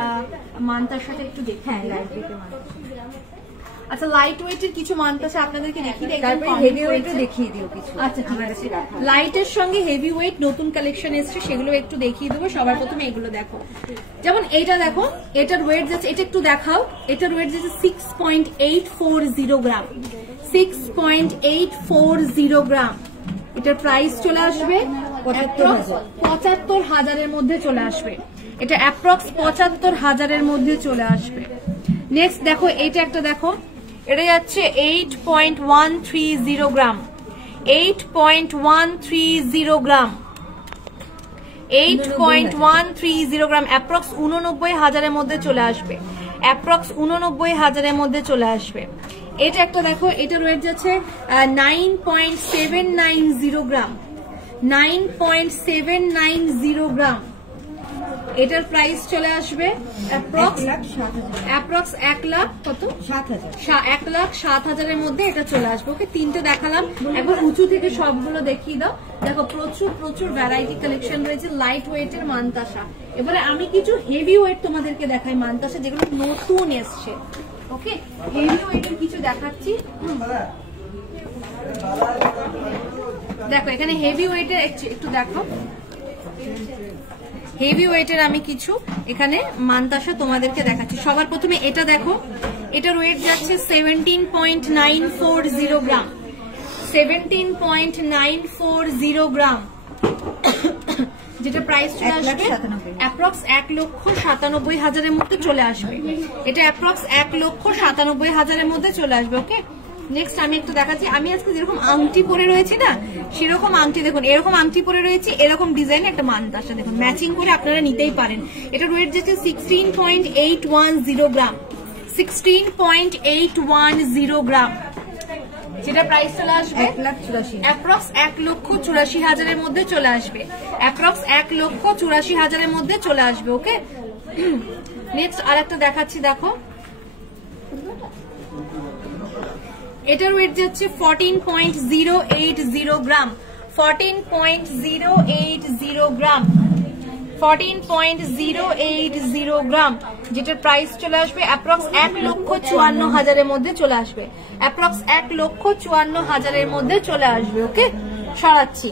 মান্তার সাথে একটু দেখি। হ্যাঁ, লাইট ওয়েটের মান্তার। আচ্ছা, লাইট ওয়েটের কিছু মান্তাসা আপনাদেরকে দেখিয়ে দিই, তারপরে হেভি ওয়েটও দেখিয়ে দিও কিছু। আচ্ছা, ঠিক আছে, লাইটের সঙ্গে হেভি ওয়েট নতুন কালেকশন এসেছে, সেগুলো একটু দেখিয়ে দেবো। সবার প্রথমে এগুলো দেখো, যেমন এইটা দেখো, এটার ওয়েট যাচ্ছে, এটা একটু দেখাও, এটার ওয়েট যাচ্ছে 6.840 গ্রাম, 6.840 গ্রাম। এটার প্রাইস চলে আসবে 75,000 মধ্যে চলে আসবে। এটা অ্যাপ্রক্স 75,000 মধ্যে চলে আসবে। নেক্সট দেখো, এইটা একটা দেখো, এটা যাচ্ছে 8.130 গ্রাম, 8.130 গ্রাম, 8.130 গ্রাম, অ্যাপ্রক্স 89,000 মধ্যে চলে আসবে, অ্যাপ্রক্স 89,000 মধ্যে চলে আসবে। এটা একটা দেখো, এটার ওয়েট যাচ্ছে 9.790 গ্রাম, 9.790 গ্রাম। এটার প্রাইস চলে আসবে অ্যাপ্রক্স 1,07,000 মধ্যে এটা চলে আসবে। ওকে, তিনটে দেখালাম, একবার উঁচু থেকে সবগুলো দেখিয়ে দাও। দেখো, প্রচুর প্রচুর ভ্যারাইটি কালেকশন রয়েছে লাইট ওয়েটের মান্তাসা। এবারে আমি কিছু হেভি ওয়েট তোমাদেরকে দেখাই মান্তাসা, যেগুলো নতুন এসছে। ওকে, হেভি ওয়েটের কিছু দেখাচ্ছি। দেখো, এখানে হেভি ওয়েটের একটু দেখো, হেভি ওয়েটের আমি কিছু এখানে মানতাসা তোমাদেরকে দেখাচ্ছি। সবার প্রথমে এটা দেখো, এটার ওয়েট যাচ্ছে 17.940 গ্রাম, 17.940 গ্রাম, যেটা প্রাইস চলে আসবে অ্যাপ্রক্স 1,97,000 মধ্যে চলে আসবে। এটা অ্যাপ্রক্স 1,97,000 মধ্যে চলে আসবে। ওকে, নেক্সট আমি একটু দেখাচ্ছি। আমি আজকে যেরকম আংটি পরে রয়েছি না, সেরকম আংটি দেখুন, এরকম আংটি পরে রয়েছি, এরকম ডিজাইন একটা মানতাসা দেখুন, ম্যাচিং করে আপনারা নিতেই পারেন। এটার ওয়েট যাচ্ছে 16.810 গ্রাম, 16.810 গ্রাম, যেটা প্রাইস চলে আসবে অ্যাপ্রক্স 1,84,000 মধ্যে চলে আসবে, অ্যাপ্রক্স 1,84,000 মধ্যে চলে আসবে। ওকে, নেক্সট আর একটা দেখাচ্ছি, দেখো এটার ওয়েট যাচ্ছে 14.080 গ্রাম, 14.080 গ্রাম, 14.080 গ্রাম, যেটার প্রাইস চলে আসবে অ্যাপ্রক্স 1,54,000 মধ্যে চলে আসবে, অ্যাপ্রক্স 1,54,000 মধ্যে চলে আসবে। ওকে, সরাচ্ছি।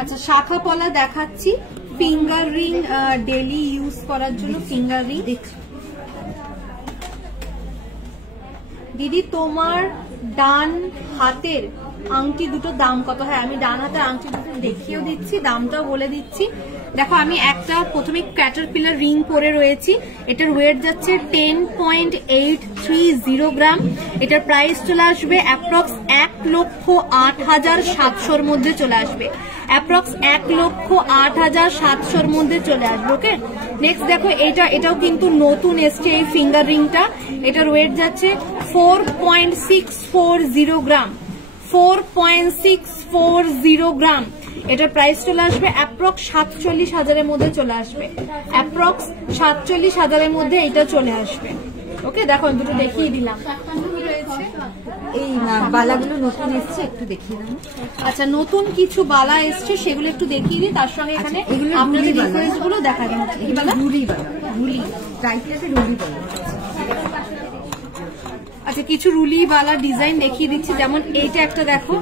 আচ্ছা, শাখা পলা দেখাচ্ছি, ফিঙ্গার রিং, ডেলি ইউজ করার জন্য ফিঙ্গার রিং। দিদি তোমার ডান হাতের আংটি দুটো দাম কত? হ্যাঁ, আমি ডান হাতের আংটি দুটো দেখিয়েও দিচ্ছি, দামটাও বলে দিচ্ছি। দেখো, আমি একটা প্রথমে ক্যাটারপিলার রিং পরে রয়েছি, এটার ওয়েট যাচ্ছে 10.830 গ্রাম, এটার প্রাইস চলে আসবে অ্যাপ্রক্স 1,08,700 মধ্যে চলে আসবে, অ্যাপ্রক্স 1,08,700 মধ্যে চলে আসবে। ওকে, নেক্সট দেখো, এটাও কিন্তু নতুন এসছে এই ফিঙ্গার রিংটা, এটার ওয়েট যাচ্ছে 4.640 গ্রাম, 4.640 গ্রাম, এটার প্রাইস চলে আসবে অ্যাপ্রক্স 47,000 মধ্যে চলে আসবে, অ্যাপ্রক্স 47,000 মধ্যে এটা চলে আসবে। ওকে, দেখো আমি দুটো দেখিয়ে দিলাম। এই বালাগুলো নতুন এসছে, একটু দেখিয়ে দাও। আচ্ছা, নতুন কিছু বালা এসছে, সেগুলো একটু দেখিয়ে দিই, তার সঙ্গে এখানে আপনাদের ডিফারেন্স গুলো দেখা যাচ্ছে। রুলি বালা, রুলি টাইপটাকে রুলি বালা। আচ্ছা, কিছু রুলি বালা ডিজাইন দেখিয়ে দিচ্ছি, যেমন এইটা একটা দেখো,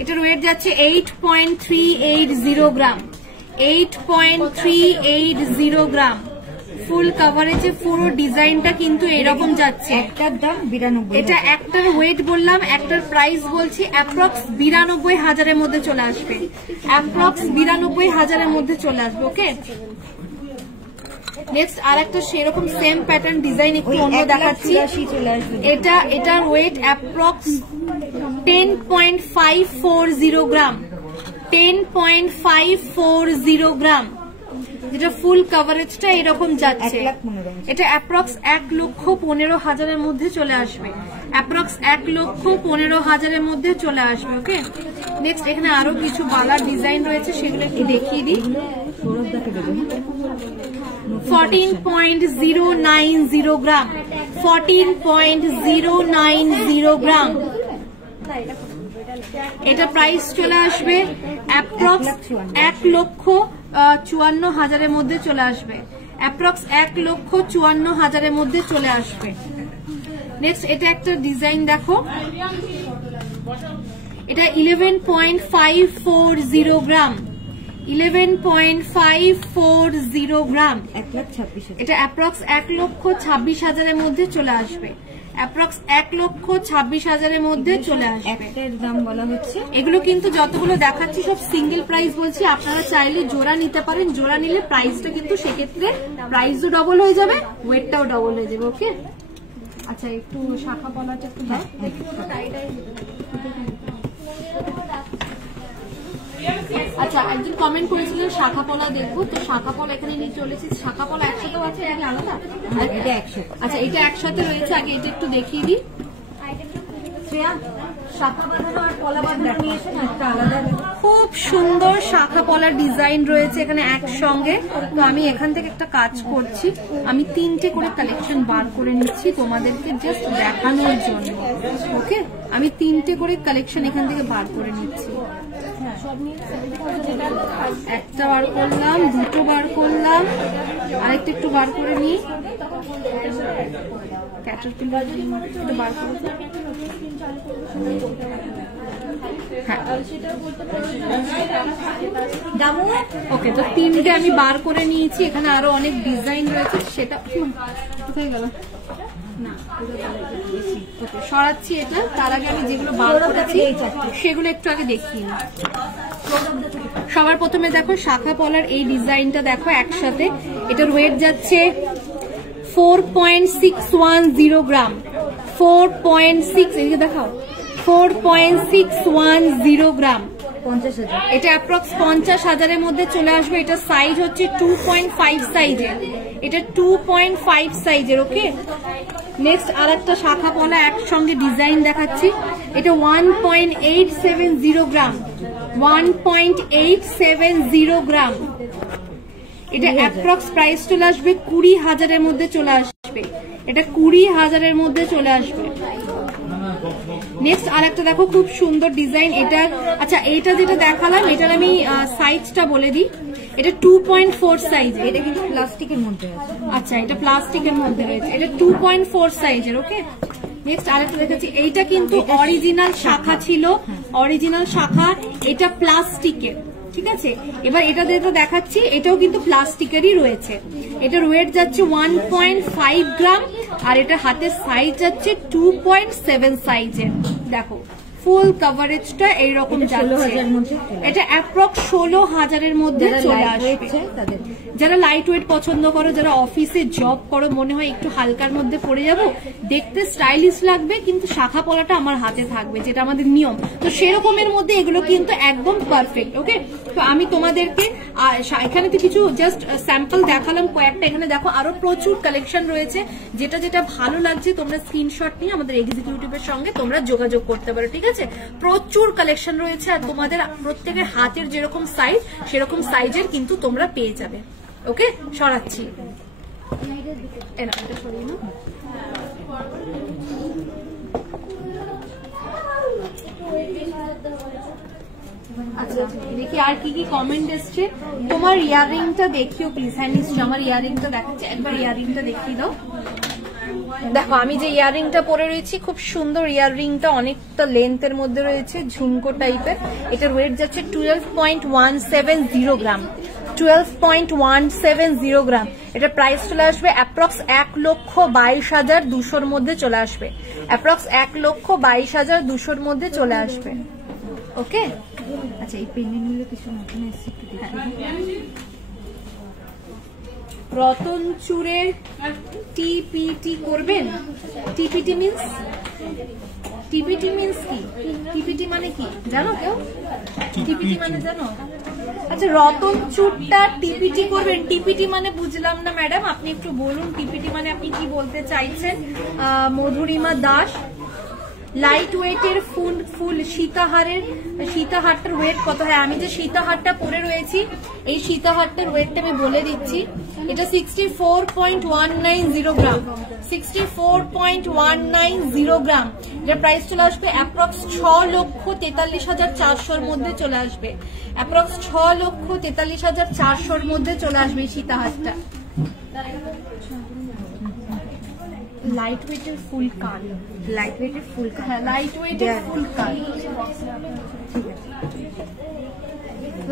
এটার ওয়েট যাচ্ছে 8.380 গ্রাম, 8.380 গ্রাম, ফুল কাভারেজে পুরো ডিজাইনটা কিন্তু এরকম যাচ্ছে। একটার দাম 92, এটা একটার ওয়েট বললাম, একটার প্রাইস বলছি অ্যাপ্রক্স 92,000 মধ্যে চলে আসবে, অ্যাপ্রক্স 92,000 মধ্যে চলে আসবে। ওকে, নেক্সট আর একটা সেরকম সেম প্যাটার্ন ডিজাইন একটু অন্য দেখাচ্ছি। এটার ওয়েট অ্যাপ্রক্স 10.540 গ্রাম, 10.540 গ্রাম, যেটা ফুল কাভারেজটা এরকম যাচ্ছে। এটা অ্যাপ্রক্স 1,15,000 মধ্যে চলে আসবে, অ্যাপ্রক্স 1,15,000 মধ্যে চলে আসবে। ওকে, নেক্সট এখানে আরো কিছু বালার ডিজাইন রয়েছে, সেগুলো একটু দেখিয়ে দিই। 14.090 গ্রাম, 14.090 গ্রাম, এটা প্রাইস চলে আসবে অ্যাপ্রক্স 1,54,000 মধ্যে চলে আসবে, অ্যাপ্রক্স 1,54,000 মধ্যে চলে আসবে। নেক্সট এটা একটা ডিজাইন দেখো, এটা 11.540 গ্রাম, 11.540 গ্রাম, 1,26,000, এটা অ্যাপ্রক্স 1,26,000 মধ্যে চলে আসবে, অ্যাপ্রক্স 1,26,000 মধ্যে চলে আসবে। একটার দাম বলা হচ্ছে। এগুলো কিন্তু যতগুলো দেখাচ্ছি সব সিঙ্গেল প্রাইস বলছি, আপনারা চাইলে জোড়া নিতে পারেন, জোড়া নিলে প্রাইসটা কিন্তু সেক্ষেত্রে প্রাইসও ডবল হয়ে যাবে, ওয়েটটাও ডবল হয়ে যাবে। ওকে, আচ্ছা একটু শাখা পলাটা একটু দাও। আচ্ছা, একজন কমেন্ট করেছিলেন শাখা পলা দেখবো, তো শাখা পলা এখানে নিয়ে চলেছি। শাখা পলা একসাথেও আছে, এটা আলাদা? এটা একসাথে। আচ্ছা, এটা একসাথে রয়েছে, আগে এটা একটু দেখিয়ে দিই। শাখা বাঁধানো আর পলা বাঁধানো নিয়েছে না, একটা আলাদা। খুব সুন্দর শাখা পলার ডিজাইন রয়েছে এখানে একসঙ্গে। তো আমি এখান থেকে একটা কাজ করছি, আমি 3টে করে কালেকশন বার করে নিচ্ছি তোমাদেরকে জাস্ট দেখানোর জন্য। ওকে, আমি 3টে করে কালেকশন এখান থেকে বার করে নিচ্ছি। একটা বার করলাম, দুটো বার করলাম, আরেকটা একটু বার করে নিই। ক্যাটারপিলার একটু বার করে দিই। ওকে, তো তিনটে আমি বার করে নিয়েছি। এখানে আরো অনেক ডিজাইন রয়েছে, সেটা কোথায় গেল না, ওকে সরাচ্ছি এটা। তার আগে আমি যেগুলো বার করেছি সেগুলো একটু আগে দেখিয়ে নিই। সবার প্রথমে দেখো শাখা পলার এই ডিজাইনটা দেখো একসাথে। এটার ওয়েট যাচ্ছে 4.610 গ্রাম। 4.6, এদিকে দেখাও, 4.610 গ্রাম। 50,000, এটা অ্যাপ্রক্স 50,000-এর মধ্যে চলে আসবে। এটা সাইজ হচ্ছে 2.5 সাইজের, এটা 2.5 সাইজের। ওকে, নেক্সট আর একটা শাখা পলা একসঙ্গে ডিজাইন দেখাচ্ছি। এটা 1.870 গ্রাম, 1.870 গ্রাম। এটা অ্যাপ্রক্স প্রাইস চলে আসবে 20,000-এর মধ্যে চলে আসবে। এটা 20,000-এর মধ্যে চলে আসবে। নেক্সট আর একটা দেখো খুব সুন্দর ডিজাইন। এটা আচ্ছা, এইটা যেটা দেখালাম এটার আমি সাইজটা বলে দিই। এটা 2.4 সাইজ। এটা কিন্তু প্লাস্টিকের মধ্যে আছে। আচ্ছা, এটা প্লাস্টিকের মধ্যে রয়েছে। এটা 2.4 সাইজের। ওকে, নেক্সট আরেকটা দেখাচ্ছি। এইটা কিন্তু অরিজিনাল শাখা ছিল, অরিজিনাল শাখা। এটা প্লাস্টিকের, ঠিক আছে। এবার এটা যেটা দেখাচ্ছি এটাও কিন্তু প্লাস্টিকেরই রয়েছে। এটার ওয়েট যাচ্ছে 1.5 গ্রাম আর এটা হাতের সাইজ যাচ্ছে 2.7 সাইজের। দেখো ফুল কভারেজটা এইরকম যাচ্ছে। এটা অ্যাপ্রক্স 16,000-এর মধ্যে চলে আসবে। যারা লাইট ওয়েট পছন্দ করো, যারা অফিসে জব করো, মনে হয় একটু হালকার মধ্যে পরে যাব, দেখতে স্টাইলিশ লাগবে, কিন্তু শাখা পলাটা আমার হাতে থাকবে, যেটা আমাদের নিয়ম। তো সেরকমের মধ্যে এগুলো কিন্তু একদম পারফেক্ট। ওকে, তো আমি তোমাদেরকে এখানে তো কিছু জাস্ট স্যাম্পল দেখালাম কয়েকটা। এখানে দেখো আরো প্রচুর কালেকশন রয়েছে। যেটা যেটা ভালো লাগছে তোমরা স্ক্রিনশট নিয়ে আমাদের এক্সিকিউটিভের সঙ্গে তোমরা যোগাযোগ করতে পারো, ঠিক আছে। প্রচুর কালেকশন রয়েছে আর তোমাদের প্রত্যেকের হাতের যেরকম সাইজ সেরকম সাইজের কিন্তু তোমরা পেয়ে যাবে। ওকে, সরাচ্ছি। আচ্ছা, দেখি আর কি কি কমেন্ট এসছে। তোমার ইয়াররিংটা দেখিও প্লিজ। হ্যাঁ নিশ্চয়ই, আমার ইয়াররিংটা দেখাচ্ছে, একবার ইয়াররিংটা দেখিয়ে দাও। দেখো আমি যে ইয়াররিংটা পরে রয়েছি, খুব সুন্দর ইয়াররিংটা, অনেকটা লেন্থের মধ্যে রয়েছে, ঝুমকো টাইপের। এটার ওয়েট যাচ্ছে 12.170 গ্রাম, 12.170 গ্রাম। এটা প্রাইস চলে আসবে অ্যাপ্রক্স 1,22,200-র মধ্যে চলে আসবে। অ্যাপ্রক্স 1,22,200-র মধ্যে চলে আসবে। ওকে, আচ্ছা, এই পেন্ডেন্টগুলো কিছু নতুন এসেছে একটু দেখি। রতন চুরের টিপিটি করবেন। টিপিটি মিন্স, টিপিটি মিন্স কি? টিপিটি মানে কি জানো কেউ? টিপিটি মানে জানো? আচ্ছা, রতন চুরটা টিপিটি করবেন। টিপিটি মানে বুঝলাম না ম্যাডাম, আপনি একটু বলুন টিপিটি মানে আপনি কি বলতে চাইছেন। মধুরিমা দাস, লাইট ওয়েটের ফুল সীতাহারটার ওয়েট কত? হ্যাঁ, আমি যে সীতাহারটা পরে রয়েছি এই সীতাহারটার ওয়েটটা আমি বলে দিচ্ছি। এটা 64.190 গ্রাম, 64.190 গ্রাম। এটার প্রাইস চলে আসবে অ্যাপ্রক্স 6,43,400-র মধ্যে চলে আসবে। অ্যাপ্রক্স 6,43,400-র মধ্যে চলে আসবে এই সীতাহারটা। লাইট ওয়েটের ফুল কান, লাইট ওয়েটের ফুল কান, হ্যাঁ লাইট ওয়েটের ফুল কান,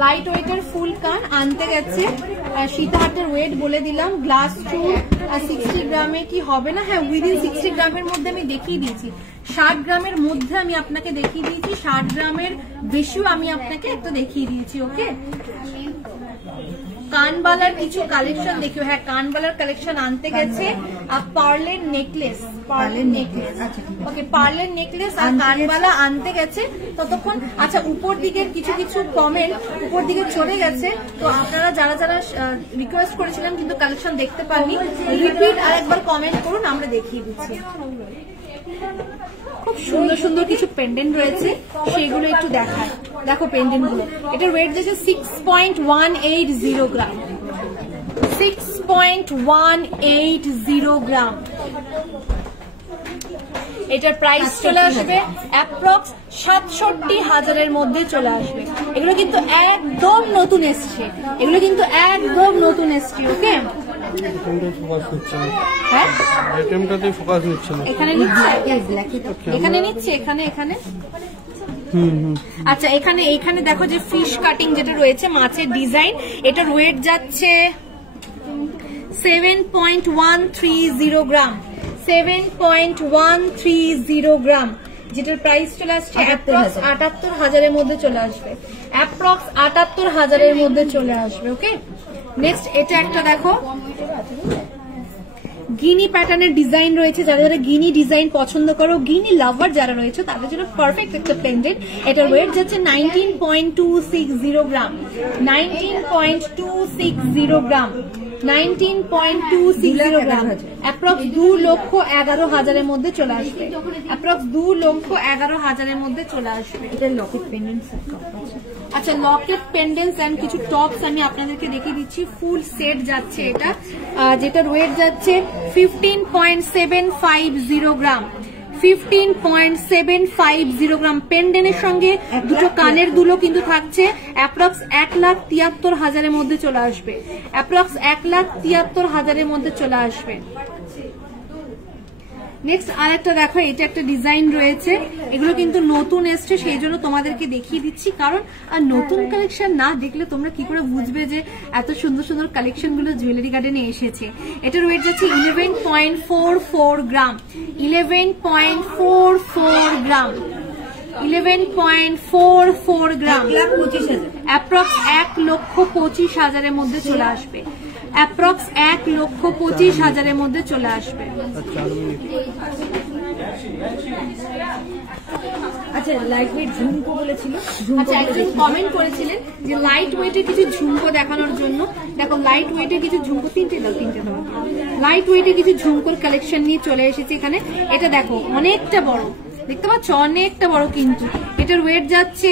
লাইট ওয়েটের ফুল কান আনতে গেছে। সীতাহারটার ওয়েট বলে দিলাম। গ্লাস চুল 60 গ্রামে কি হবে না? হ্যাঁ, উইদিন 60 গ্রামের মধ্যে আমি দেখিয়ে দিয়েছি। 60 গ্রামের মধ্যে আমি আপনাকে দেখিয়ে দিয়েছি, 60 গ্রামের বেশিও আমি আপনাকে একটা দেখিয়ে দিয়েছি। ওকে, কানবালার কিছু কালেকশন দেখিও। হ্যাঁ, কানবালার কালেকশন আনতে গেছে। আর পার্লের নেকলেস, পার্লের নেকলেস, ওকে, পার্লের নেকলেস আর কানবালা আনতে গেছে ততক্ষণ। আচ্ছা, উপর দিকের কিছু কিছু কমেন্ট উপর দিকে চলে গেছে, তো আপনারা যারা যারা রিকোয়েস্ট করেছিলেন কিন্তু কালেকশন দেখতে পাননি, রিপিট আর একবার কমেন্ট করুন, আমরা দেখিয়ে দিচ্ছি। খুব সুন্দর সুন্দর কিছু পেন্ডেন্ট রয়েছে, সেগুলো একটু দেখায়। দেখো পেন্ডেন্ট গুলো, এটার ওয়েট যাচ্ছে 6.180 গ্রাম, 6.180 গ্রাম। এটার প্রাইস চলে আসবে অ্যাপ্রক্স ৬৭,০০০-এর মধ্যে চলে আসবে। এগুলো কিন্তু একদম নতুন এসছে, এগুলো কিন্তু একদম নতুন এসছে। ওকে, হ্যাঁ এখানে নিচ্ছে, এখানে নিচ্ছে, এখানে এখানে আচ্ছা এখানে দেখো যে ফিশ কাটিং যেটা রয়েছে, মাছের ডিজাইন, এটার ওয়েট যাচ্ছে 7.130 গ্রাম, 7.130 গ্রাম, যেটার প্রাইস চলে আসছে অ্যাপ্রক্স ৭৮,০০০-এর মধ্যে চলে আসবে, অ্যাপ্রক্স ৭৮,০০০-এর মধ্যে চলে আসবে। ওকে, নেক্সট এটা একটা দেখো, গিনি প্যাটার্নের ডিজাইন রয়েছে। যারা যারা গিনি ডিজাইন পছন্দ করো, গিনি লাভার যারা রয়েছে, তাদের জন্য পারফেক্ট একটা পেন্ডেন্ট। এটার ওয়েট যাচ্ছে 19.260 গ্রাম, 19.260 গ্রাম, 19.260 গ্রাম, অ্যাপ্রক্স 2,11,০০০-এর মধ্যে চলে আসবে, অ্যাপ্রক্স 2,11,০০০-এর মধ্যে চলে আসবে। এটা লকেট পেন্ডেন্টস। আচ্ছা, লকেট পেন্ডেন্টস এন্ড কিছু টপস আমি আপনাদেরকে দেখিয়ে দিচ্ছি। ফুল সেট যাচ্ছে এটা, যেটার ওয়েট যাচ্ছে 15.750 গ্রাম, 15.750 গ্রাম। পেন্ডেন্টের সঙ্গে দুটো কানের দুলো কিন্তু থাকছে। অ্যাপ্রক্স 1,73,০০০-এর মধ্যে চলে আসবে, অ্যাপ্রক্স 1,73,০০০-এর মধ্যে চলে আসবে। নেক্সট আরেকটা দেখো, এটা একটা ডিজাইন রয়েছে, এগুলো কিন্তু নতুন এসছে, সেই জন্য তোমাদেরকে দেখিয়ে দিচ্ছি, কারণ নতুন কালেকশন না দেখলে তোমরা কি করে বুঝবে যে এত সুন্দর সুন্দর কালেকশন গুলো জুয়েলারি গার্ডেনে এসেছে। এটার ওয়েট যাচ্ছে 11.44 গ্রাম, 11.44 গ্রাম, 11.44 গ্রাম, অ্যাপ্রক্স 1,25,০০০-এর মধ্যে চলে আসবে, অ্যাপ্রক্স 1,25,০০০-এর মধ্যে চলে আসবে। আচ্ছা, লাইট ওয়েট ঝুমকো বলেছিল, আচ্ছা একজন কমেন্ট করেছিলেন যে লাইট ওয়েটের কিছু ঝুমকো দেখানোর জন্য। দেখো লাইট ওয়েটের কিছু ঝুমকো, তিনটে দাও, লাইট ওয়েটের কিছু ঝুমকোর কালেকশন নিয়ে চলে এসেছে এখানে। এটা দেখো অনেকটা বড়, দেখতে পাচ্ছ অনেকটা বড়, কিন্তু এটার ওয়েট যাচ্ছে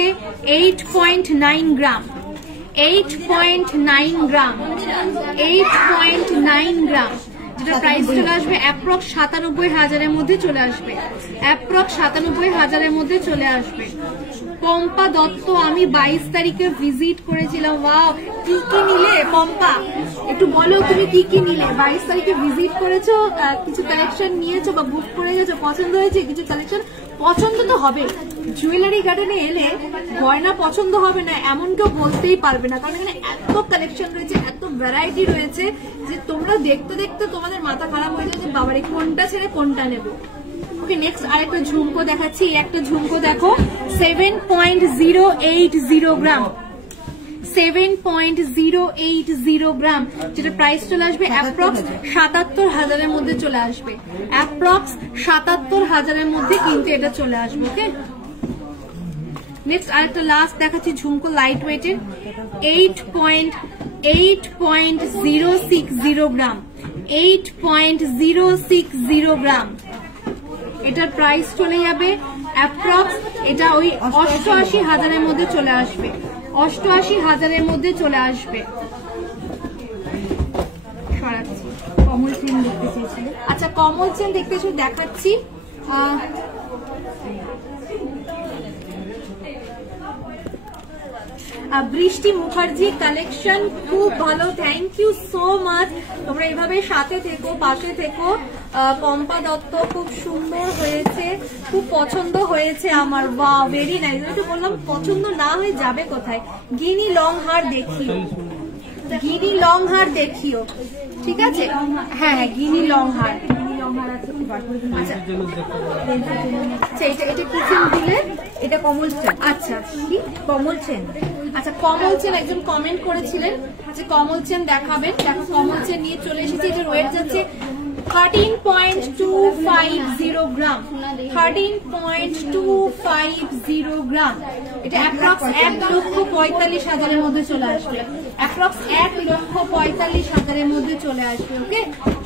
8.9 গ্রাম, 8.9 গ্রাম, 8.9 গ্রাম, যেটা প্রাইস চলে আসবে অ্যাপ্রক্স ৯৭,০০০-এর মধ্যে চলে আসবে, অ্যাপ্রক্স ৯৭,০০০-এর মধ্যে চলে আসবে। পম্পা দত্ত, আমি 22 তারিখে ভিজিট করেছিলাম। ওয়াও, কি কি নিলে পম্পা, একটু বলো তুমি কি কি নিলে? 22 তারিখে ভিজিট করেছো, কিছু কালেকশন নিয়েছো বা বুক করে গেছো, পছন্দ হয়েছে কিছু কালেকশন? পছন্দ তো হবে, জুয়েলারি গার্ডেনে এলে গয়না পছন্দ হবে না এমন কেউ বলতেই পারবে না, কারণ এখানে এত কালেকশন রয়েছে, এত ভ্যারাইটি রয়েছে যে তোমরা দেখতে দেখতে তোমাদের মাথা খারাপ হয়ে যাবে যে বাবারে কোনটা ছেড়ে কোনটা নেবো। ওকে, নেক্সট আরেকটা ঝুমকো দেখাচ্ছি। এই একটা ঝুমকো দেখো, 7.080 গ্রাম, 7.080 গ্রাম, যেটা প্রাইস চলে আসবে অ্যাপ্রক্স ৭৭,০০০-এর মধ্যে চলে আসবে, অ্যাপ্রক্স ৭৭,০০০-এর মধ্যে কিন্তু এটা চলে আসবে। ওকে, নেক্সট আরেকটা লাস্ট দেখাচ্ছি ঝুমকো লাইট ওয়েটের, 8.060 গ্রাম, 8.060 গ্রাম, এটার প্রাইস চলে যাবে অ্যাপ্রক্স, এটা ওই ৮৮,০০০-এর মধ্যে চলে আসবে, ৮৮,০০০-এর মধ্যে চলে আসবে। সরাচ্ছি, কমল চেন দেখতে চেয়েছিল। আচ্ছা, কমল চেন দেখতে দেখাচ্ছি। বৃষ্টি মুখার্জি কালেকশন খুব ভালো, থ্যাংক ইউ সো মাচ। তোমরা এইভাবে সাথে থেকো, পাশে থেকো। পম্পা দত্ত, খুব সুন্দর হয়েছে, খুব পছন্দ হয়েছে আমার, বাহ ভেরি নাইস। আমি তো বললাম পছন্দ না হয়ে যাবে কোথায়। গিনি লং হার দেখিও, গিনি লং হার দেখিও, ঠিক আছে? হ্যাঁ হ্যাঁ, গিনি লং হার, আচ্ছা এটা কি চেন দিলে? এটা কমল চেন। আচ্ছা, কি কমল চেন? আচ্ছা, কমল চেন একজন কমেন্ট করেছিলেন যে কমল চেন দেখাবেন। দেখো কমল চেন নিয়ে চলে এসেছি। এটার ওয়েট যাচ্ছে 13.250 গ্রাম, 13.250 গ্রাম, এটা অ্যাপ্রক্স 1,৪৫,০০০-এর মধ্যে চলে আসবে, অ্যাপ্রক্স 1,৪৫,০০০-এর মধ্যে চলে আসবে। ওকে,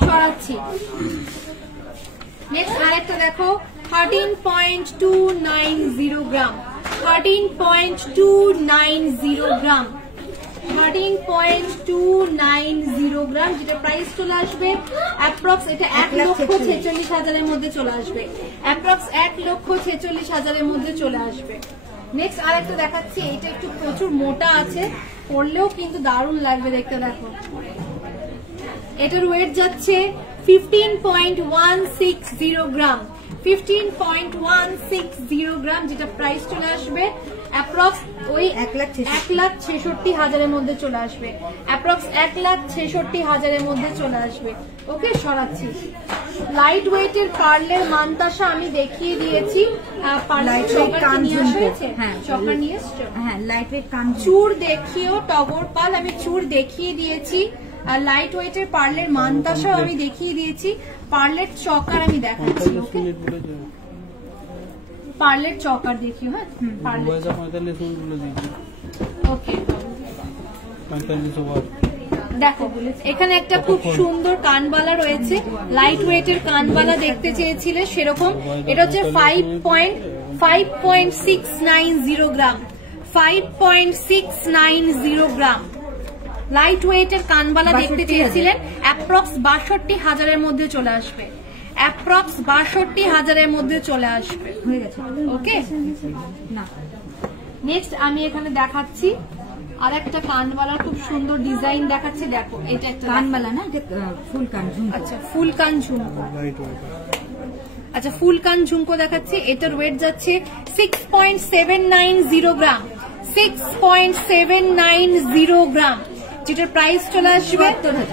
সরাচ্ছি। নেক্সট আরেকটা দেখো, 13.290 গ্রাম, 13.290 গ্রাম, 13.290 গ্রাম, যেটা প্রাইস চলে আসবে অ্যাপ্রক্স, এটা 1,46,000 মধ্যে চলে আসবে, অ্যাপ্রক্স 1,46,000 মধ্যে চলে আসবে। নেক্সট আরেকটা দেখাচ্ছি, এটা একটু প্রচুর মোটা আছে, পরলেও কিন্তু দারুণ লাগবে দেখতে। দেখো এটার ওয়েট যাচ্ছে 15.160 গ্রাম, 15.160 গ্রাম, যেটা প্রাইস চলে আসবে অ্যাপ্রক্স ওই 1,66,000 মধ্যে চলে আসবে, অ্যাপ্রক্স 1,66,000 মধ্যে চলে আসবে। ওকে, সরাচ্ছি। লাইট ওয়েটের পার্লের মানতাসা আমি দেখিয়ে দিয়েছি, চুর দেখিও টগর পাল আমি চুর দেখিয়ে দিয়েছি, আর লাইট ওয়েটের পার্লের মানতাসাও আমি দেখিয়ে দিয়েছি, পার্লের চকার আমি দেখাচ্ছি। ওকে, পার্লের চকার দেখিও। হ্যাঁ, ওকে, দেখো এখানে একটা খুব সুন্দর কানবালা রয়েছে, লাইট ওয়েটের কানবালা দেখতে চেয়েছিলে সেরকম। এটা হচ্ছে 5.690 গ্রাম, 5.690 গ্রাম লাইট ওয়েটের কানবালা দেখতে চেয়েছিলেন, অ্যাপ্রক্স 62,000 মধ্যে চলে আসবে, অ্যাপ্রক্স 62,000 মধ্যে চলে আসবে। হয়ে গেছে। ওকে, না নেক্সট আমি এখানে দেখাচ্ছি আর একটা কানবালার খুব সুন্দর ডিজাইন দেখাচ্ছি। দেখো এটা একটা কানবালা না, এটা ফুল কান ঝুমকো। আচ্ছা, ফুল কান ঝুমকো। আচ্ছা, ফুল কান ঝুমকো দেখাচ্ছি। এটার ওয়েট যাচ্ছে 6.790 গ্রাম, 6.790 গ্রাম, যেটার প্রাইস চলে আসবে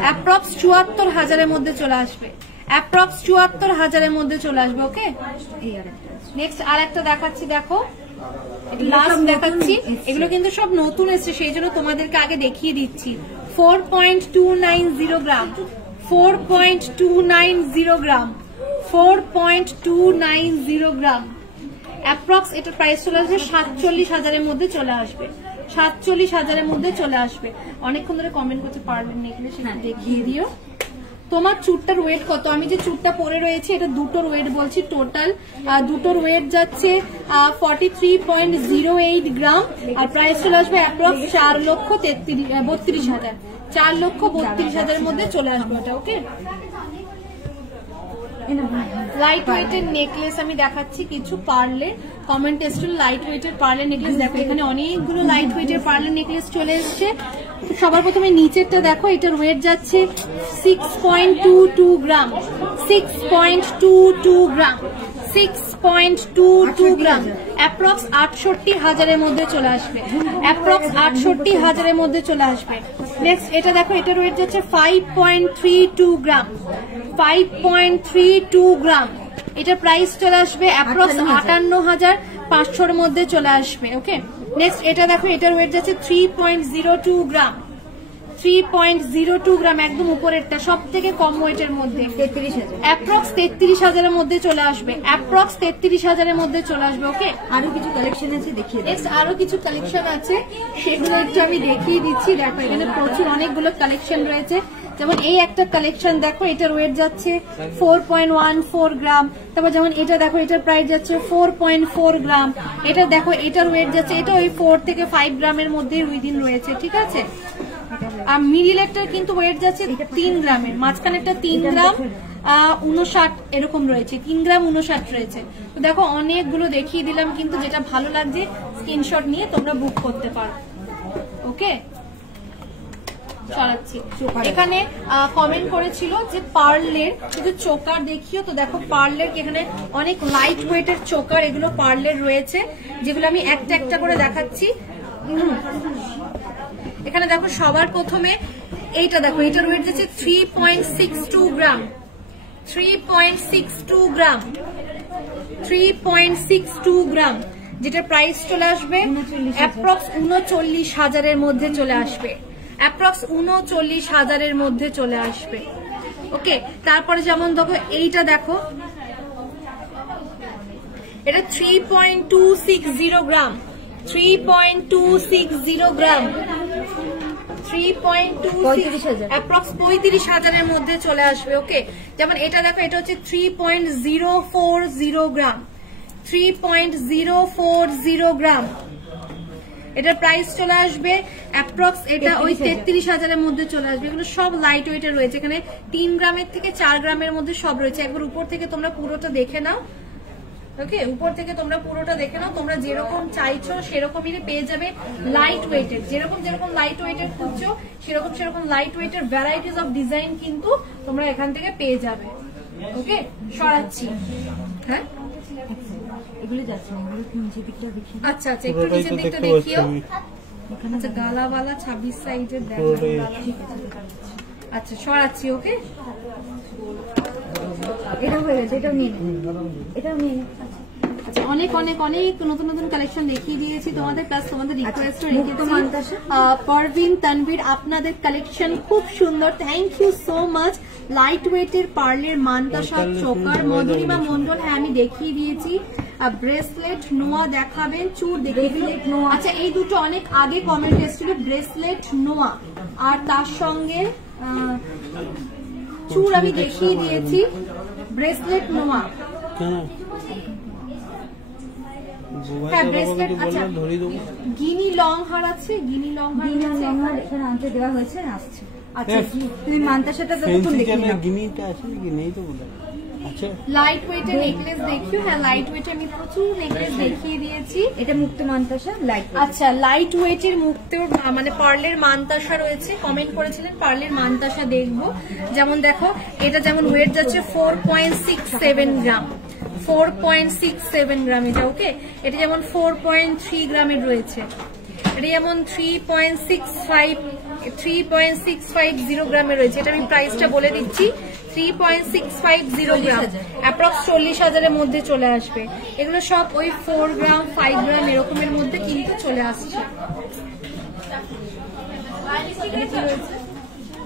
অ্যাপ্রক্স 74,000 মধ্যে চলে আসবে, অ্যাপ্রক্স 74,000 মধ্যে চলে আসবে। ওকে, নেক্সট আর একটা দেখাচ্ছি। দেখো লাস্ট দেখাচ্ছি, এগুলো কিন্তু সব নতুন এসেছে, সেই জন্য তোমাদেরকে আগে দেখিয়ে দিচ্ছি। 4.290 গ্রাম, 4.290 গ্রাম, 4.290 গ্রাম, অ্যাপ্রক্স এটার প্রাইস চলে আসবে 47,000 মধ্যে চলে আসবে, 47,000 মধ্যে চলে আসবে। অনেকক্ষণ ধরে কমেন্ট করতে পারবেন না, এগুলো সেটা দেখিয়ে দিও। তোমার চুটটার ওয়েট কত? আমি যে চুটটা পরে রয়েছে এটা দুটোর ওয়েট বলছি, টোটাল দুটোর ওয়েট যাচ্ছে 43.08 গ্রাম, আর প্রাইস চলে আসবে অ্যাপ্রক্স 4,32,000, 4,32,000 মধ্যে চলে আসবে ওটা। ওকে, লাইট ওয়েটের নেকলেস আমি দেখাচ্ছি কিছু পার্লের, কমেন্ট টেস্টের লাইট ওয়েটের পার্লের নেকলেস। দেখো এখানে অনেকগুলো লাইট ওয়েটের পার্লের নেকলেস চলে এসছে। সবার প্রথমে নিচেরটা দেখো, এটার ওয়েট যাচ্ছে 6.22 গ্রাম, 6.22 গ্রাম, 6.22 গ্রাম, অ্যাপ্রক্স 68,000 মধ্যে চলে আসবে, অ্যাপ্রক্স 68,000 মধ্যে চলে আসবে। নেক্সট এটা দেখো, এটার ওয়েট যাচ্ছে 5.32 গ্রাম, 5.32 গ্রাম, এটার প্রাইস চলে আসবে অ্যাপ্রক্স 58,500 মধ্যে চলে আসবে। ওকে, নেক্সট এটা দেখো, এটার ওয়েট যাচ্ছে 3.02 গ্রাম, 3.02 গ্রাম, একদম উপরেরটা সব থেকে কম ওয়েটের মধ্যে, 33,000, অ্যাপ্রক্স 33,000 মধ্যে চলে আসবে, অ্যাপ্রক্স 33,000 মধ্যে চলে আসবে। ওকে, আরো কিছু কালেকশন আছে দেখিয়ে, নেক্সট আরো কিছু কালেকশন আছে সেগুলো একটু আমি দেখিয়ে দিচ্ছি। দেখো এখানে প্রচুর অনেকগুলো কালেকশন রয়েছে, যেমন এই একটা কালেকশন দেখো, এটার ওয়েট যাচ্ছে 4.14 গ্রাম। তারপর যেমন এটা দেখো, এটার প্রাইস যাচ্ছে 4.4 গ্রাম। এটা দেখো, এটার ওয়েট যাচ্ছে, এটা ওই 4 থেকে 5 গ্রামের মধ্যে উইদিন রয়েছে, ঠিক আছে। আর মিডিল একটা কিন্তু ওয়েট যাচ্ছে 3 গ্রামের, মাঝখানে একটা 3 গ্রাম 59 এরকম রয়েছে, 3 গ্রাম 59 রয়েছে। তো দেখো অনেকগুলো দেখিয়ে দিলাম, কিন্তু যেটা ভালো লাগছে স্ক্রিনশট নিয়ে তোমরা বুক করতে পারো। ওকে, চলাচ্ছি। এখানে কমেন্ট করেছিল যে পার্লের শুধু চোকার দেখিও, তো দেখো পার্লের এখানে অনেক লাইট ওয়েটের চোকার, এগুলো পার্লের রয়েছে, যেগুলো আমি একটা একটা করে দেখাচ্ছি। এখানে দেখো সবার প্রথমে এইটা দেখো, এটার ওয়েট যাচ্ছে 3.62 গ্রাম, 3.62 গ্রাম, 3.62 গ্রাম, যেটার প্রাইস চলে আসবে অ্যাপ্রক্স 39,000 মধ্যে চলে আসবে, অ্যাপ্রক্স 39,000 মধ্যে চলে আসবে। ওকে, তারপরে যেমন দেখো এইটা দেখো, এটা 3.260 গ্রাম, 3.260 গ্রাম, 3.26, অ্যাপ্রক্স 35,000 মধ্যে চলে আসবে। ওকে, যেমন এটা দেখো, এটা হচ্ছে 3.040 গ্রাম, 3.040 গ্রাম, এটার প্রাইস চলে আসবে অ্যাপ্রক্স, এটা ওই 33,000-এর মধ্যে চলে আসবে। এগুলো সব লাইট ওয়েটের রয়েছে, এখানে 3 গ্রামের থেকে 4 গ্রামের মধ্যে সব রয়েছে। একবার উপর থেকে তোমরা পুরোটা দেখে নাও, ওকে, উপর থেকে তোমরা পুরোটা দেখে নাও। তোমরা যেরকম চাইছো সেরকমই পেয়ে যাবে লাইট ওয়েটের, যেরকম লাইট ওয়েটের খুঁজছো সেরকম লাইট ওয়েটের ভ্যারাইটিস অফ ডিজাইন কিন্তু তোমরা এখান থেকে পেয়ে যাবে। ওকে, সরাচ্ছি। হ্যাঁ, এগুলো যাচ্ছে না, এগুলো নিচের দিকটা দেখি। আচ্ছা আচ্ছা, একটু নিচের দিকটা দেখিও। আচ্ছা, গালাওয়ালা 26 সাইজের দেখো। আচ্ছা, সরাচ্ছি। ওকে, এটা হয়ে গেছে, এটাও নিয়ে এটাও নিয়ে। আচ্ছা, অনেক অনেক অনেক নতুন নতুন কালেকশন দেখিয়ে দিয়েছি তোমাদের, প্লাস তোমাদের রিকোয়েস্ট রেখেছি। পারভিন, তানভীর, আপনাদের কালেকশন খুব সুন্দর, thank you so much. Light ওয়েটের পার্লের মানতাসা, চোকার, মধুরিমা মন্ডল, হ্যাঁ আমি দেখিয়ে দিয়েছি। ব্রেসলেট নোয়া দেখাবেন, চুর দেখিয়ে। আচ্ছা, এই দুটো অনেক আগে কমেন্ট এসেছিল, ব্রেসলেট নোয়া আর তার সঙ্গে চুর আমি দেখিয়ে দিয়েছি। ব্রেসলেট নোয়া, হ্যাঁ ব্রেসলেট। আচ্ছা, গিনি লং হার আছে, গিনি লং হার এখানে আনতে দেওয়া হয়েছে, আসছে। আচ্ছা, তুমি মানতাসাটা তো তখন দেখিয়ে নাও। গিনিটা আছে নাকি, নেই তো বলে। আচ্ছা, লাইট ওয়েটের নেকলেস দেখিও। হ্যাঁ, লাইট ওয়েটের আমি প্রচুর নেকলেস দেখিয়ে দিয়েছি। এটা মুক্ত মানতাসা লাইট। আচ্ছা, লাইট ওয়েটের মুক্তোর মানে পার্লের মানতাসা রয়েছে, কমেন্ট করেছিলেন পার্লের মানতাসা দেখবো। যেমন দেখো, এটা যেমন ওয়েট যাচ্ছে 4.67 গ্রাম, 4.67 গ্রাম এটা। ওকে, এটা যেমন 4.3 গ্রামের রয়েছে, এটা যেমন 3.650 গ্রামের রয়েছে। এটা আমি প্রাইসটা বলে দিচ্ছি, 3.650 গ্রাম, অ্যাপ্রক্স 40,000-এর মধ্যে চলে আসবে। এগুলো সব ওই 4 গ্রাম 5 গ্রাম এরকমের মধ্যে কিন্তু চলে আসছে।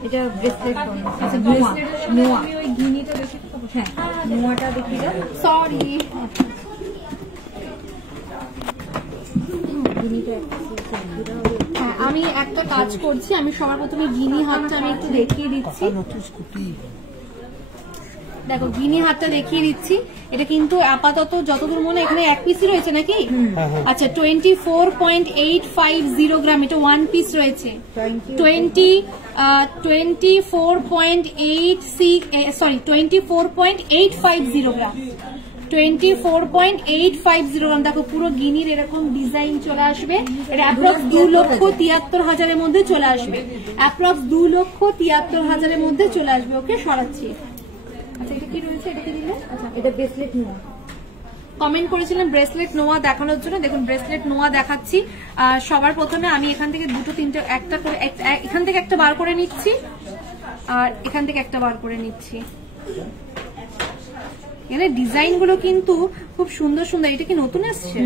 এটা ব্রেসলেট। আচ্ছা, নোয়া, নোয়া, ওই গিনিটা দেখে, হ্যাঁ নোয়াটা দেখি দাও। সরি, হ্যাঁ আমি একটা কাজ করছি, আমি সবার প্রথমে গিনি হাতটা আমি একটু দেখিয়ে দিচ্ছি। দেখো, গিনি হাতটা দেখিয়ে দিচ্ছি। এটা কিন্তু আপাতত যতদূর মনে এখানে এক পিসই রয়েছে নাকি? আচ্ছা, 24.850 গ্রাম, এটা 1 পিস রয়েছে। 24.850 গ্রাম, 24.850 গ্রাম। দেখো, পুরো গিনির এরকম ডিজাইন চলে আসবে। এটা অ্যাপ্রক্স 2,73,000-এর মধ্যে চলে আসবে, অ্যাপ্রক্স 2,73,000-এর মধ্যে চলে আসবে। ওকে, সরাচ্ছি। আচ্ছা, এটা কি রয়েছে, এটা কি দিলে? আচ্ছা, এটা ব্রেসলেট নোয়া। কমেন্ট করেছিলেন ব্রেসলেট নোয়া দেখানোর জন্য, দেখুন ব্রেসলেট নোয়া দেখাচ্ছি। সবার প্রথমে আমি এখান থেকে দুটো তিনটে একটা করে, এখান থেকে একটা বার করে নিচ্ছি আর এখান থেকে একটা বার করে নিচ্ছি। এখানে ডিজাইন গুলো কিন্তু খুব সুন্দর সুন্দর। এটা কি নতুন এসছে?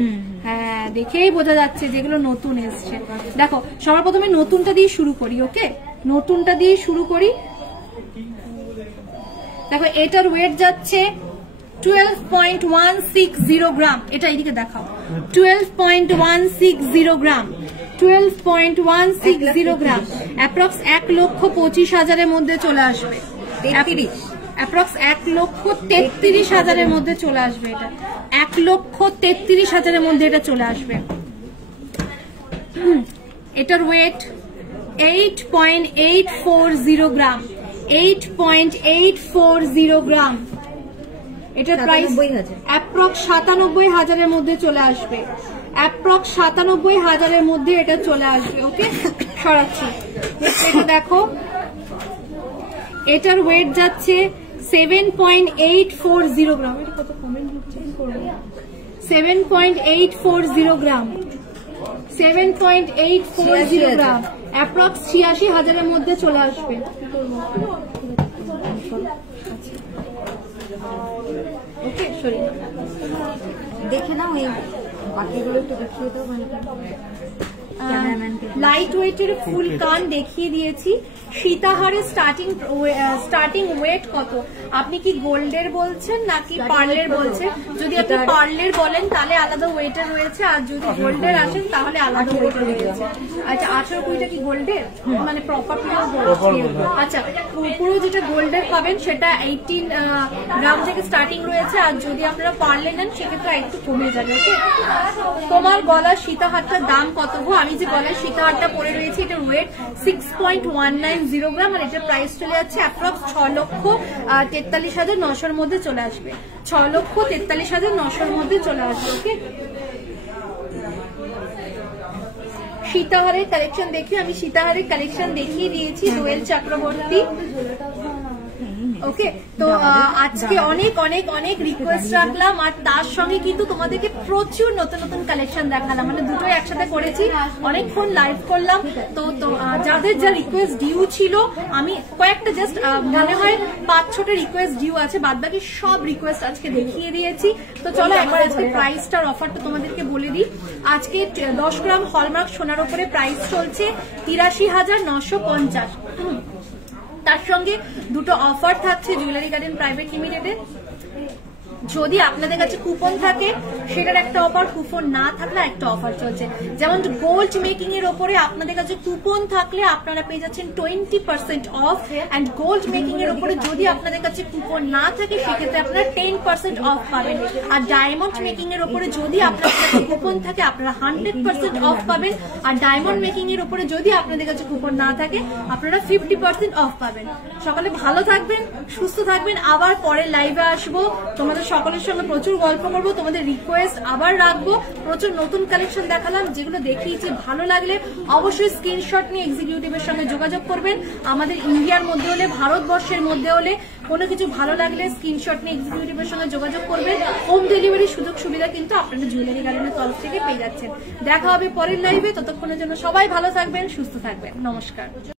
হ্যাঁ, দেখেই বোঝা যাচ্ছে যেগুলো নতুন এসছে। দেখো, সবার প্রথমে নতুনটা দিয়ে শুরু করি। ওকে, নতুনটা দিয়ে শুরু করি। দেখো, এটার ওয়েট যাচ্ছে 12.160 গ্রাম। এটা এইদিকে দেখাও, 12.160 গ্রাম, 12.160 গ্রাম, অ্যাপ্রক্স 1,25,000-এর মধ্যে চলে আসবে। অ্যাপ্রক্স 1,33,000-এর মধ্যে চলে আসবে। এটা 1,33,000-এর মধ্যে এটা চলে আসবে। এটার ওয়েট 8.840 গ্রাম, 8.840 গ্রাম। এটার প্রাইস অ্যাপ্রক্স 97,000-এর মধ্যে চলে আসবে, অ্যাপ্রক্স 97,000-এর মধ্যে এটা চলে আসবে। ওকে, সরাচ্ছি। এটা দেখো, এটার ওয়েট যাচ্ছে 7.840 গ্রাম। এটা কত কমেন্ট হচ্ছে, 7.840 গ্রাম, 7.840 গ্রাম, অ্যাপ্রক্স 86,000-এর মধ্যে চলে আসবে। ওকে, সরি, দেখে নাও, এই বাকিগুলো একটু দেখিয়ে দাও। লাইট ওয়েটের ফুল কান দেখিয়ে দিয়েছি। সীতাহারের স্টার্টিং ওয়েট কত? আপনি কি গোল্ডের বলছেন নাকি পার্লের বলছেন? যদি আপনি পার্লের বলেন তাহলে আলাদা ওয়েটের রয়েছে, আর যদি গোল্ডের আসেন তাহলে আলাদা ওয়েটের রয়েছে। আচ্ছা 18-20টা কি গোল্ডের, মানে প্রপার গোল্ড? আচ্ছা পুরো যেটা গোল্ডের পাবেন সেটা 18 গ্রাম থেকে স্টার্টিং রয়েছে, আর যদি আপনারা পার্লে নেন সেক্ষেত্রে একটু কমে যাবে। ওকে, তোমার গলার সীতাহারটার দাম কত গো? আমি যে গলার সীতাহারটা পরে রয়েছি এটার ওয়েট 6.190 গ্রাম, আর এটার প্রাইস চলে যাচ্ছে অ্যাপ্রক্স 6,43,900 মধ্যে চলে আসবে। 6,43,900 মধ্যে চলে আসবে। ওকে, সীতাহারের কালেকশন দেখি, আমি সীতাহারের কালেকশন দেখিয়ে দিয়েছি দোয়েল চক্রবর্তী। ওকে, তো আজকে অনেক অনেক অনেক রিকোয়েস্ট রাখলাম, আর তার সঙ্গে কিন্তু তোমাদেরকে প্রচুর নতুন নতুন কালেকশন দেখালাম, মানে দুটোই একসাথে করেছি, অনেকক্ষণ লাইভ করলাম। তো যাদের যা রিকোয়েস্ট ডিউ ছিল, আমি কয়েকটা জাস্ট মনে হয় 5-6টা রিকোয়েস্ট ডিউ আছে, বাদ বাকি সব রিকোয়েস্ট আজকে দেখিয়ে দিয়েছি। তো চলো একবার আজকে প্রাইসটার অফারটা তোমাদেরকে বলে দিই। আজকে 10 গ্রাম হলমার্ক সোনার উপরে প্রাইস চলছে 83,950। তার সঙ্গে দুটো অফার থাকছে জুয়েলারি গার্ডেন প্রাইভেট লিমিটেডে। যদি আপনাদের কাছে কুপন থাকে সেটার একটা অফার, কুপন না থাকলে একটা অফার চলছে। যেমন গোল্ড মেকিং এর ওপরে আপনাদের কাছে কুপন থাকলে আপনারা পেয়ে যাচ্ছেন 20% অফ, এন্ড গোল্ড মেকিং এর ওপরে যদি আপনাদের কাছে কুপন না থাকে সেক্ষেত্রে আপনারা 10% অফ পাবেন। আর ডায়মন্ড মেকিং এর ওপরে যদি আপনাদের কাছে কুপন থাকে আপনারা 100% অফ পাবেন, আর ডায়মন্ড মেকিং এর ওপরে যদি আপনাদের কাছে কুপন না থাকে আপনারা 50% অফ পাবেন। সকালে ভালো থাকবেন, সুস্থ থাকবেন, আবার পরে লাইভে আসবো, তোমাদের সকলের সঙ্গে প্রচুর গল্প করবো, তোমাদের রিকোয়েস্ট আবার রাখবো। প্রচুর নতুন কালেকশন দেখালাম, যেগুলো দেখিয়েছি ভালো লাগলে অবশ্যই স্ক্রিনশট নিয়ে এক্সিকিউটিভের সঙ্গে যোগাযোগ করবেন। আমাদের ইন্ডিয়ার মধ্যে হলে, ভারতবর্ষের মধ্যে হলে কোনো কিছু ভালো লাগলে স্ক্রিনশট নিয়ে এক্সিকিউটিভের সঙ্গে যোগাযোগ করবেন। হোম ডেলিভারির সুযোগ সুবিধা কিন্তু আপনাদের জুয়েলারি গার্ডেনের তরফ থেকে পেয়ে যাচ্ছেন। দেখা হবে পরের লাইভে, ততক্ষণের জন্য সবাই ভালো থাকবেন, সুস্থ থাকবেন, নমস্কার।